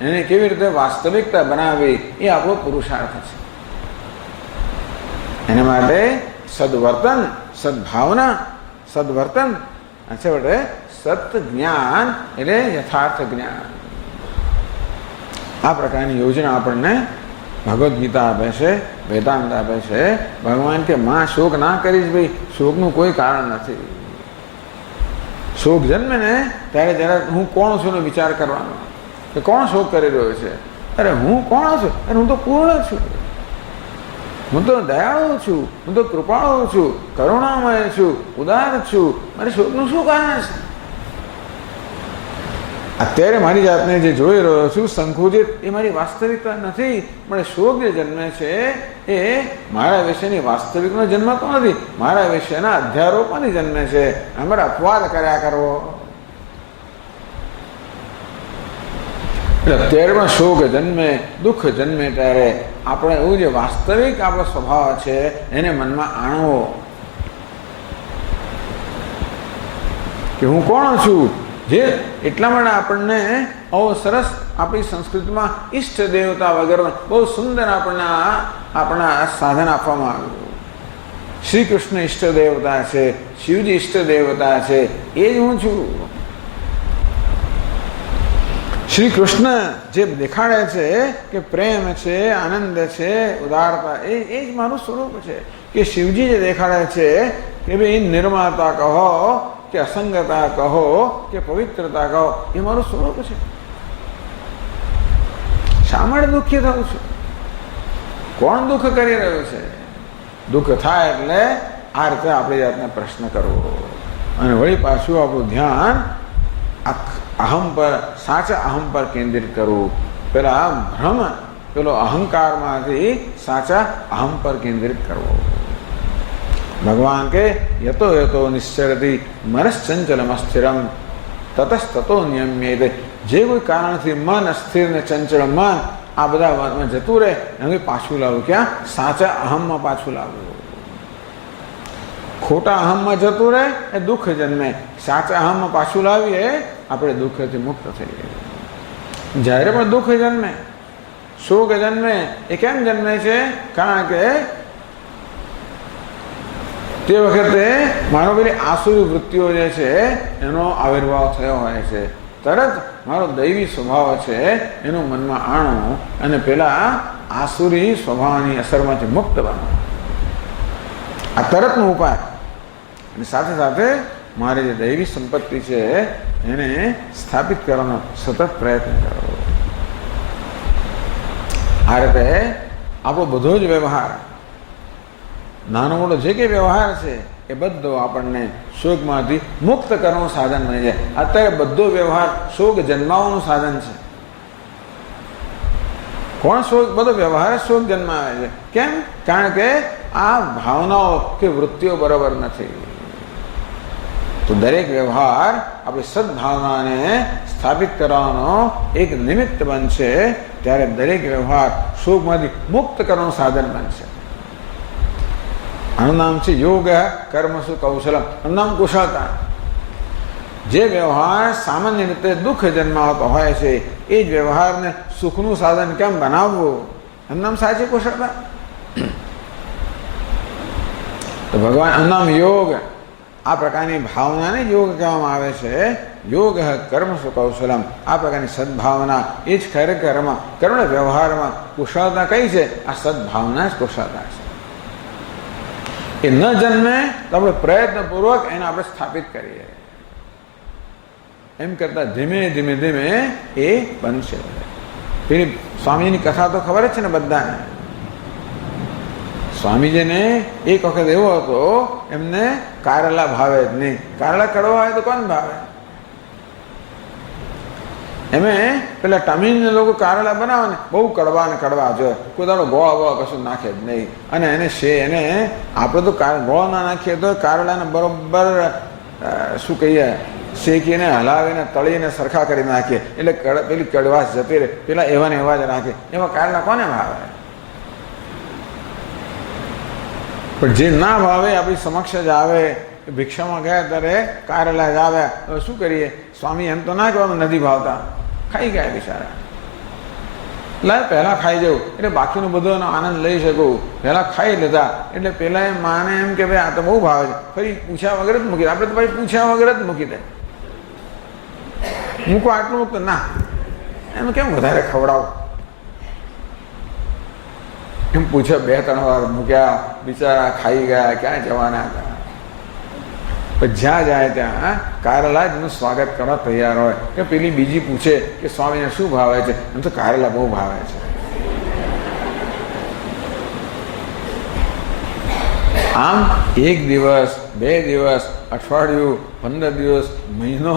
એને કેવી રીતે વાસ્તવિકતા બનાવવી એ આપણો પુરુષાર્થ છે. એના માટે સદવર્તન, સદભાવના, સદવર્તન છેવટે સત જ્ઞાન એટલે યથાર્થ જ્ઞાન. આ પ્રકારની યોજના આપણને ભગવદ્ ગીતા આપે છે, વેદાંત આપે છે. ભગવાન કે માં શોક ના કરીશ ભાઈ, શોકનું કોઈ કારણ નથી. શોક જન્મે ને ત્યારે જરા હું કોણ છું એનો વિચાર કરવાનો કે કોણ શોક કરી રહ્યો છે. અરે હું કોણ છું? અરે હું તો પૂર્ણ છું, હું તો દયાળુ છું, હું તો કૃપાળુ છું, કરુણામય છું, ઉદાર છું. મારે શોકનું શું કારણ છે? અત્યારે મારી જાતને જે જોઈ રહ્યો છું સંકુચિત એ મારી વાસ્તવિકતા નથી. પણ શોક જે જન્મે છે એ મારા વિશેની વાસ્તવિકનો જન્મતો નથી, મારા વિશેના અધ્યારોપણથી જન્મે છે. અમારે અપવાદ કર્યા કરવો. એટલે અત્યારે પણ શોક જન્મે, દુઃખ જન્મે ત્યારે આપણે એવું જે વાસ્તવિક આપણો સ્વભાવ છે એને મનમાં આણવો કે હું કોણ છું. જે એટલા માટે આપણને આવો સરસ આપણી સંસ્કૃતિમાં ઈષ્ટ દેવતા વગર બહુ સુંદર આપણને આપણા સાધન આપવામાં આવ્યું. શ્રી કૃષ્ણ ઈષ્ટ દેવતા છે, શિવજી ઈષ્ટ દેવતા છે, એ જ હું છું. શ્રી કૃષ્ણ જે દેખાડે છે કે પ્રેમ છે, આનંદ છે, ઉદારતા, એ જ મારું સ્વરૂપ છે. કે શિવજી જે દેખાડે છે કે ભાઈ નિર્માતા કહો કે અસંગતા કહો કે પવિત્રતા કહો, એ મારું સ્વરૂપ છે. શા માટે દુઃખી થવું છું? કોણ દુઃખ કરી રહ્યું છે? દુઃખ થાય એટલે આ રીતે આપણે જાતને પ્રશ્ન કરવો અને વળી પાછું આપણું ધ્યાન અહમ પર, સાચા અહમ પર કેન્દ્રિત કરવું. પેલા ભ્રમ, પેલો અહંકારમાંથી સાચા અહમ પર કેન્દ્રિત કરવો. ભગવાન કે યતો યતો નિશ્ચરતી મનશ્ચંચલમ અસ્થિરમ તતસ્તતો નિયમ્યતે. જે કોઈ કારણથી મન અસ્થિર ને ચંચળ મન આ બધા વાતમાં જતું રહે એને પાછું લાવવું. ક્યાં? સાચા અહમમાં પાછું લાવવું. ખોટા અહમમાં જતું રહે એ દુઃખ જન્મે. સાચા અહમમાં પાછું લાવીએ આપણે દુઃખથી મુક્ત થઈએ. જ્યારે પણ દુઃખ જન્મે, શોક જન્મે, એ કેમ જન્મે છે? કારણ કે તે વખતે મારો પેલી આસુરી વૃત્તિઓ જે છે એનો આવિર્ભાવ થયો હોય છે. તરત મારો દૈવી સ્વભાવ છે એનું મનમાં આણો અને પેલા આસુરી સ્વભાવની અસરમાંથી મુક્ત બનો. આ તરતનો ઉપાય. અને સાથે સાથે મારી જે દૈવી સંપત્તિ છે એને સ્થાપિત કરવાનો સતત પ્રયત્ન કરો. આ રીતે આપણો બધો જ વ્યવહાર, નાનો મોટો જે કંઈ વ્યવહાર છે એ બધો આપણને શોકમાંથી મુક્ત કરવાનું સાધન બની જાય. અત્યારે બધો વ્યવહાર શોક જન્માવાનું સાધન છે. કોણ શોક? બધો વ્યવહાર શોક જન્માવે છે. કેમ? કારણ કે આ ભાવનાઓ કે વૃત્તિઓ બરાબર નથી. તો દરેક વ્યવહાર આપણી સદભાવનાને સ્થાપિત કરવાનો એક નિમિત્ત બનશે. ત્યારે દરેક વ્યવહાર શોકમાંથી મુક્ત કરવાનું સાધન બનશે. આનું નામ છે યોગ કર્મસુ કૌશલમ. આનું નામ કુશળતા. જે વ્યવહાર સામાન્ય રીતે દુઃખ જન્માવતો હોય છે એ જ વ્યવહારને સુખનું સાધન કેમ બનાવવું, એમ નામ સાચી કુશળતા. તો ભગવાન એમ નામ યોગ. આ પ્રકારની ભાવનાને યોગ કહેવામાં આવે છે. યોગ કર્મ સુકૌશલમ. આ પ્રકારની સદભાવના એ જ ખરેખરમાં કર્મ વ્યવહારમાં કુશળતા કઈ છે? આ સદભાવના જ કુશળતા છે. એ ન જન્મે તો આપણે પ્રયત્નપૂર્વક એને આપણે સ્થાપિત કરીએ. એમ કરતા ધીમે ધીમે ધીમે એ બનશે. પેલી સ્વામીની કથા તો ખબર જ છે ને બધાને. સ્વામીજીને એક વખત એવો હતો, એમને કારેલા ભાવે જ નહીં. કારેલા કડવા હોય તો કોણ ભાવે? એમે પેલા તમિલને લોકો કારેલા બનાવે ને બહુ કડવા ને કડવા જોઈએ, કોઈ દાડો ગોળા બોળા કશું નાખે જ નહીં. અને એને આપણે તો ગોળા ના નાખીએ તો કારેલાને બરોબર શું કહીએ, શેકીને હલાવીને તળીને સરખા કરી નાખીએ એટલે પેલી કડવાશ જતી રહે. પેલા એવા ને એવા જ રાખે. એવા કારેલા કોને ભાવે? પણ જે ના ભાવે આપણી સમક્ષ જ આવે. ભિક્ષામાં ગયા ત્યારે કારેલા જ આવ્યા, તો શું કરીએ? સ્વામી એમ તો ના કહેવાનું નથી ભાવતા, ખાઈ ગયા બિચારા. એટલે પહેલાં ખાઈ જવું એટલે બાકીનો બધો એનો આનંદ લઈ શકું. પહેલાં ખાઈ લીધા એટલે પેલા એ માને એમ કે ભાઈ આ તો બહુ ભાવે છે, ફરી પૂછ્યા વગર જ મૂકી દે. આપણે તો ભાઈ પૂછ્યા વગર જ મૂકી દે. મૂકો આટલું મૂકતો ના, એમ કેમ વધારે ખવડાવો? એમ પૂછે 2-3 વાર મૂક્યા, બિચારા ખાઈ ગયા. ક્યાં જવાના હતા? પણ જ્યાં જાય ત્યાં કારેલા જ એનું સ્વાગત કરવા તૈયાર હોય. કે પેલી બીજી પૂછે કે સ્વામીને શું ભાવે છે? એમ તો કારેલા બહુ ભાવે છે. આમ 1 દિવસ, 2 દિવસ, અઠવાડિયું, 15 દિવસ, મહિનો,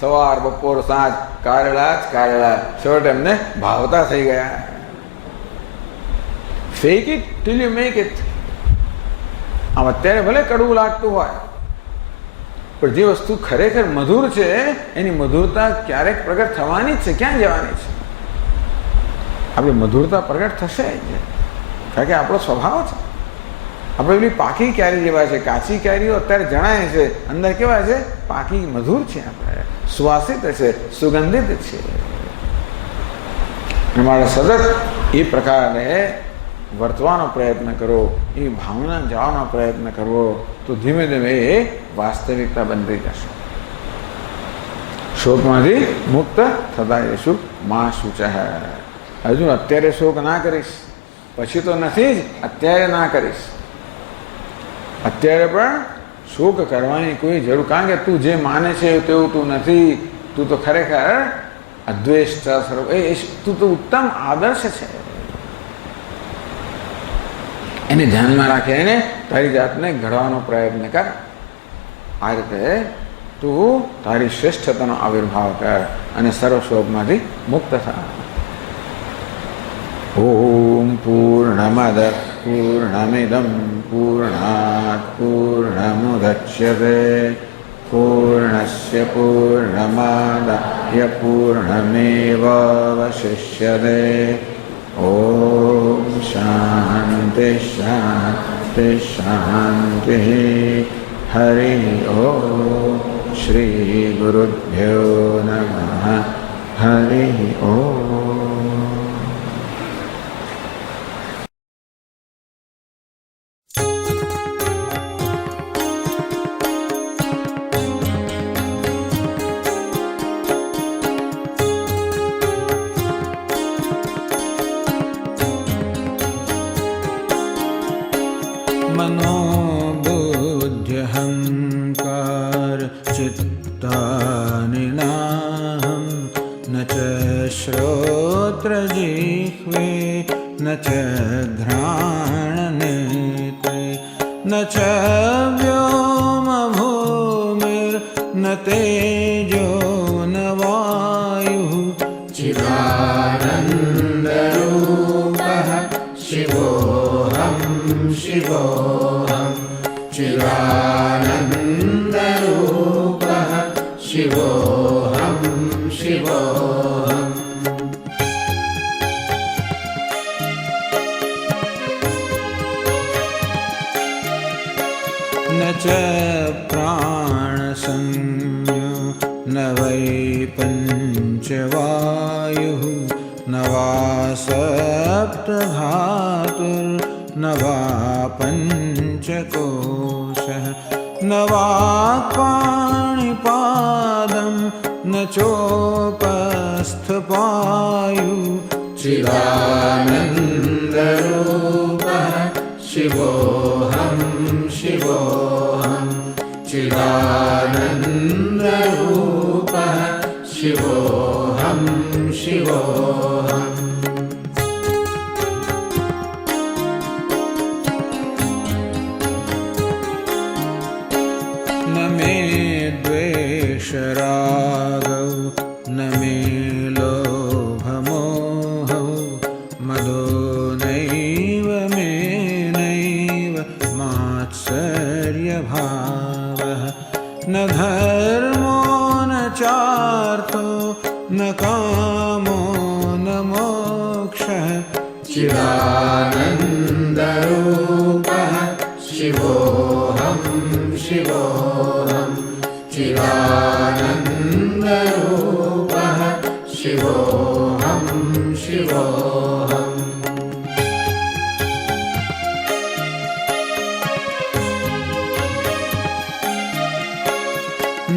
સવાર બપોર સાંજ કારેલા જ કારેલા. છેવટે એમને ભાવતા થઈ ગયા. Fake it till you make it. આમ અત્યારે ભલે કડવું લાગતું હોય, પણ જે વસ્તુ ખરેખર મધુર છે એની મધુરતા ક્યારેક પ્રગટ થવાની જ છે. ક્યાં જવાની છે? આપણે મધુરતા પ્રગટ થશે જ, કારણ કે આપણો સ્વભાવ છે. આપણે પેલી પાકી કેરી જેવા છે. કાચી કેરીઓ અત્યારે જણાય છે, અંદર કેવા છે? પાકી મધુર છે, આપણે સુવાસિત છે, સુગંધિત છે. મારે સતત એ પ્રકારે વર્તવાનો પ્રયત્ન કરો, એ ભાવના જવાનો પ્રયત્ન કરવો, તો ધીમે ધીમે એ વાસ્તવિકતા બનતી જશે. શોકમાંથી મુક્ત થતા જઈશું. માં શુચઃ. હજુ અત્યારે શોક ના કરીશ, પછી તો નથી જ, અત્યારે ના કરીશ. અત્યારે પણ શોક કરવાની કોઈ જરૂર, કારણ કે તું જે માને છે તેવું તું નથી. તું તો ખરેખર અદ્વેષ સ્વરૂપ, તું તો ઉત્તમ આદર્શ છે. એને ધ્યાનમાં રાખે, એને તારી જાતને ઘડવાનો પ્રયત્ન કર. આ રીતે તું તારી શ્રેષ્ઠતાનો આવિર્ભાવ કર અને સર્વ શોકમાંથી મુક્ત થા. ઓમ પૂર્ણમદ પૂર્ણમિદમ પૂર્ણાત પૂર્ણમુદચ્યતે પૂર્ણસ્ય પૂર્ણમાદાય પૂર્ણમેવાવશિષ્યતે. ઓમ શાંતિ શાંતિ શાંતિ. હરિ ઓમ. શ્રી ગુરુભ્યો નમઃ. હરિ ઓમ. मनोबुद्ध्यहंकार चित्तानि नाहं न च श्रोत्रजिह्वे न च घ्राणनेत्रे न च व्योमभूमिर्न तेजो न वायुः चिदानन्दरूपः शिवोऽहं शिवोऽहं. चिदानन्दरूपः शिवोऽहं शिवोऽहम्. न च प्राणसंज्ञो वै पञ्चवायुः न वा सप्तधातुर्न वा पञ्चकोशः न वा पाणिपादं न चोपस्थपायु चिदानन्दरूपः शिवोऽहं शिवोऽहं चिदानन्दरूपः शिवोऽहं शिवोऽहम् न मे द्वेषरागौ न मे लोभमोहौ मदो नैव मे नैव मात्सर्यभावः न धर्मो न चार्थो न कामो न मोक्षः चिदानन्दरूपः शिवोऽहं शिवोऽहं चिदानन्दरूपः शिवोऽहं शिवोऽहम्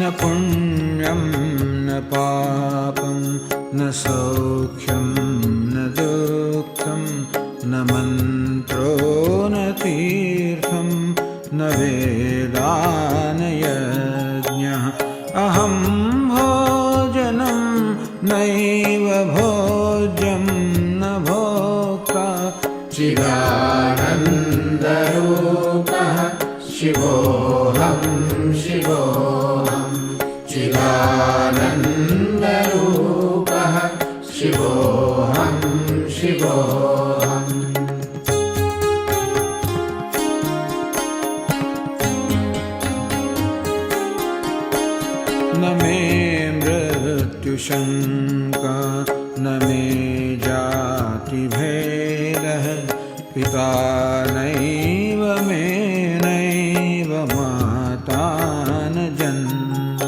न पुण्यं न पापं न सौख्यं न दुःखं न मन्त्रो न तीर्थं न वेदा न यज्ञः अहं भोजनं नैव भोज्यं न भोक्ता चिदानन्दरूपः शिवोऽहं शिवोऽहं चिदानन्दरूपः शिवोऽहं शिवोऽहम् न मे मृत्युशङ्का न मे जातिभेदः पिता नैव मे नैव माता न जन्म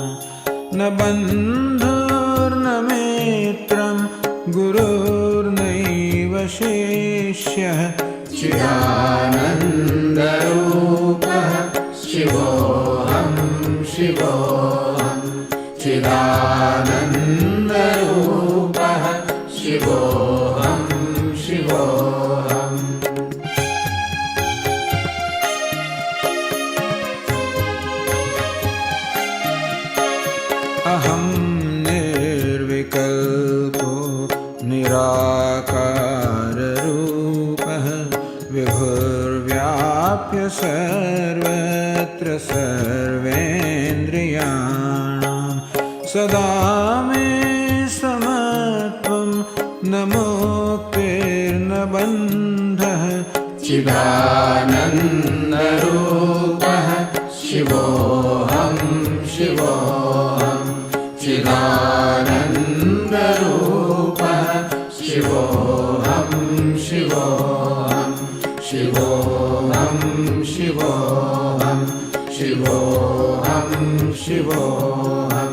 न बन्धुर्न मित्रं गुरुर्नैव शिष्यः चिदानन्दरूपः शिवोऽहं शिवोऽहं चिदानन्दरूपः शिवोऽहं शिवोऽहम् अहं निर्विकल्पो निराकाररूपः विभुर्व्याप्य सर्वत्र सर्वेन्द्रियाणां सदा मे समत्वं न मुक्तिर्न बन्धः चिदानन्दरूपः शिवोऽहं शिवोऽहं चिदानन्दरूपः शिवोऽहं शिवोऽहं शिवोऽहं शिवोऽहं शिवोऽहं शिवोऽहं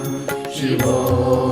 शिवोऽहं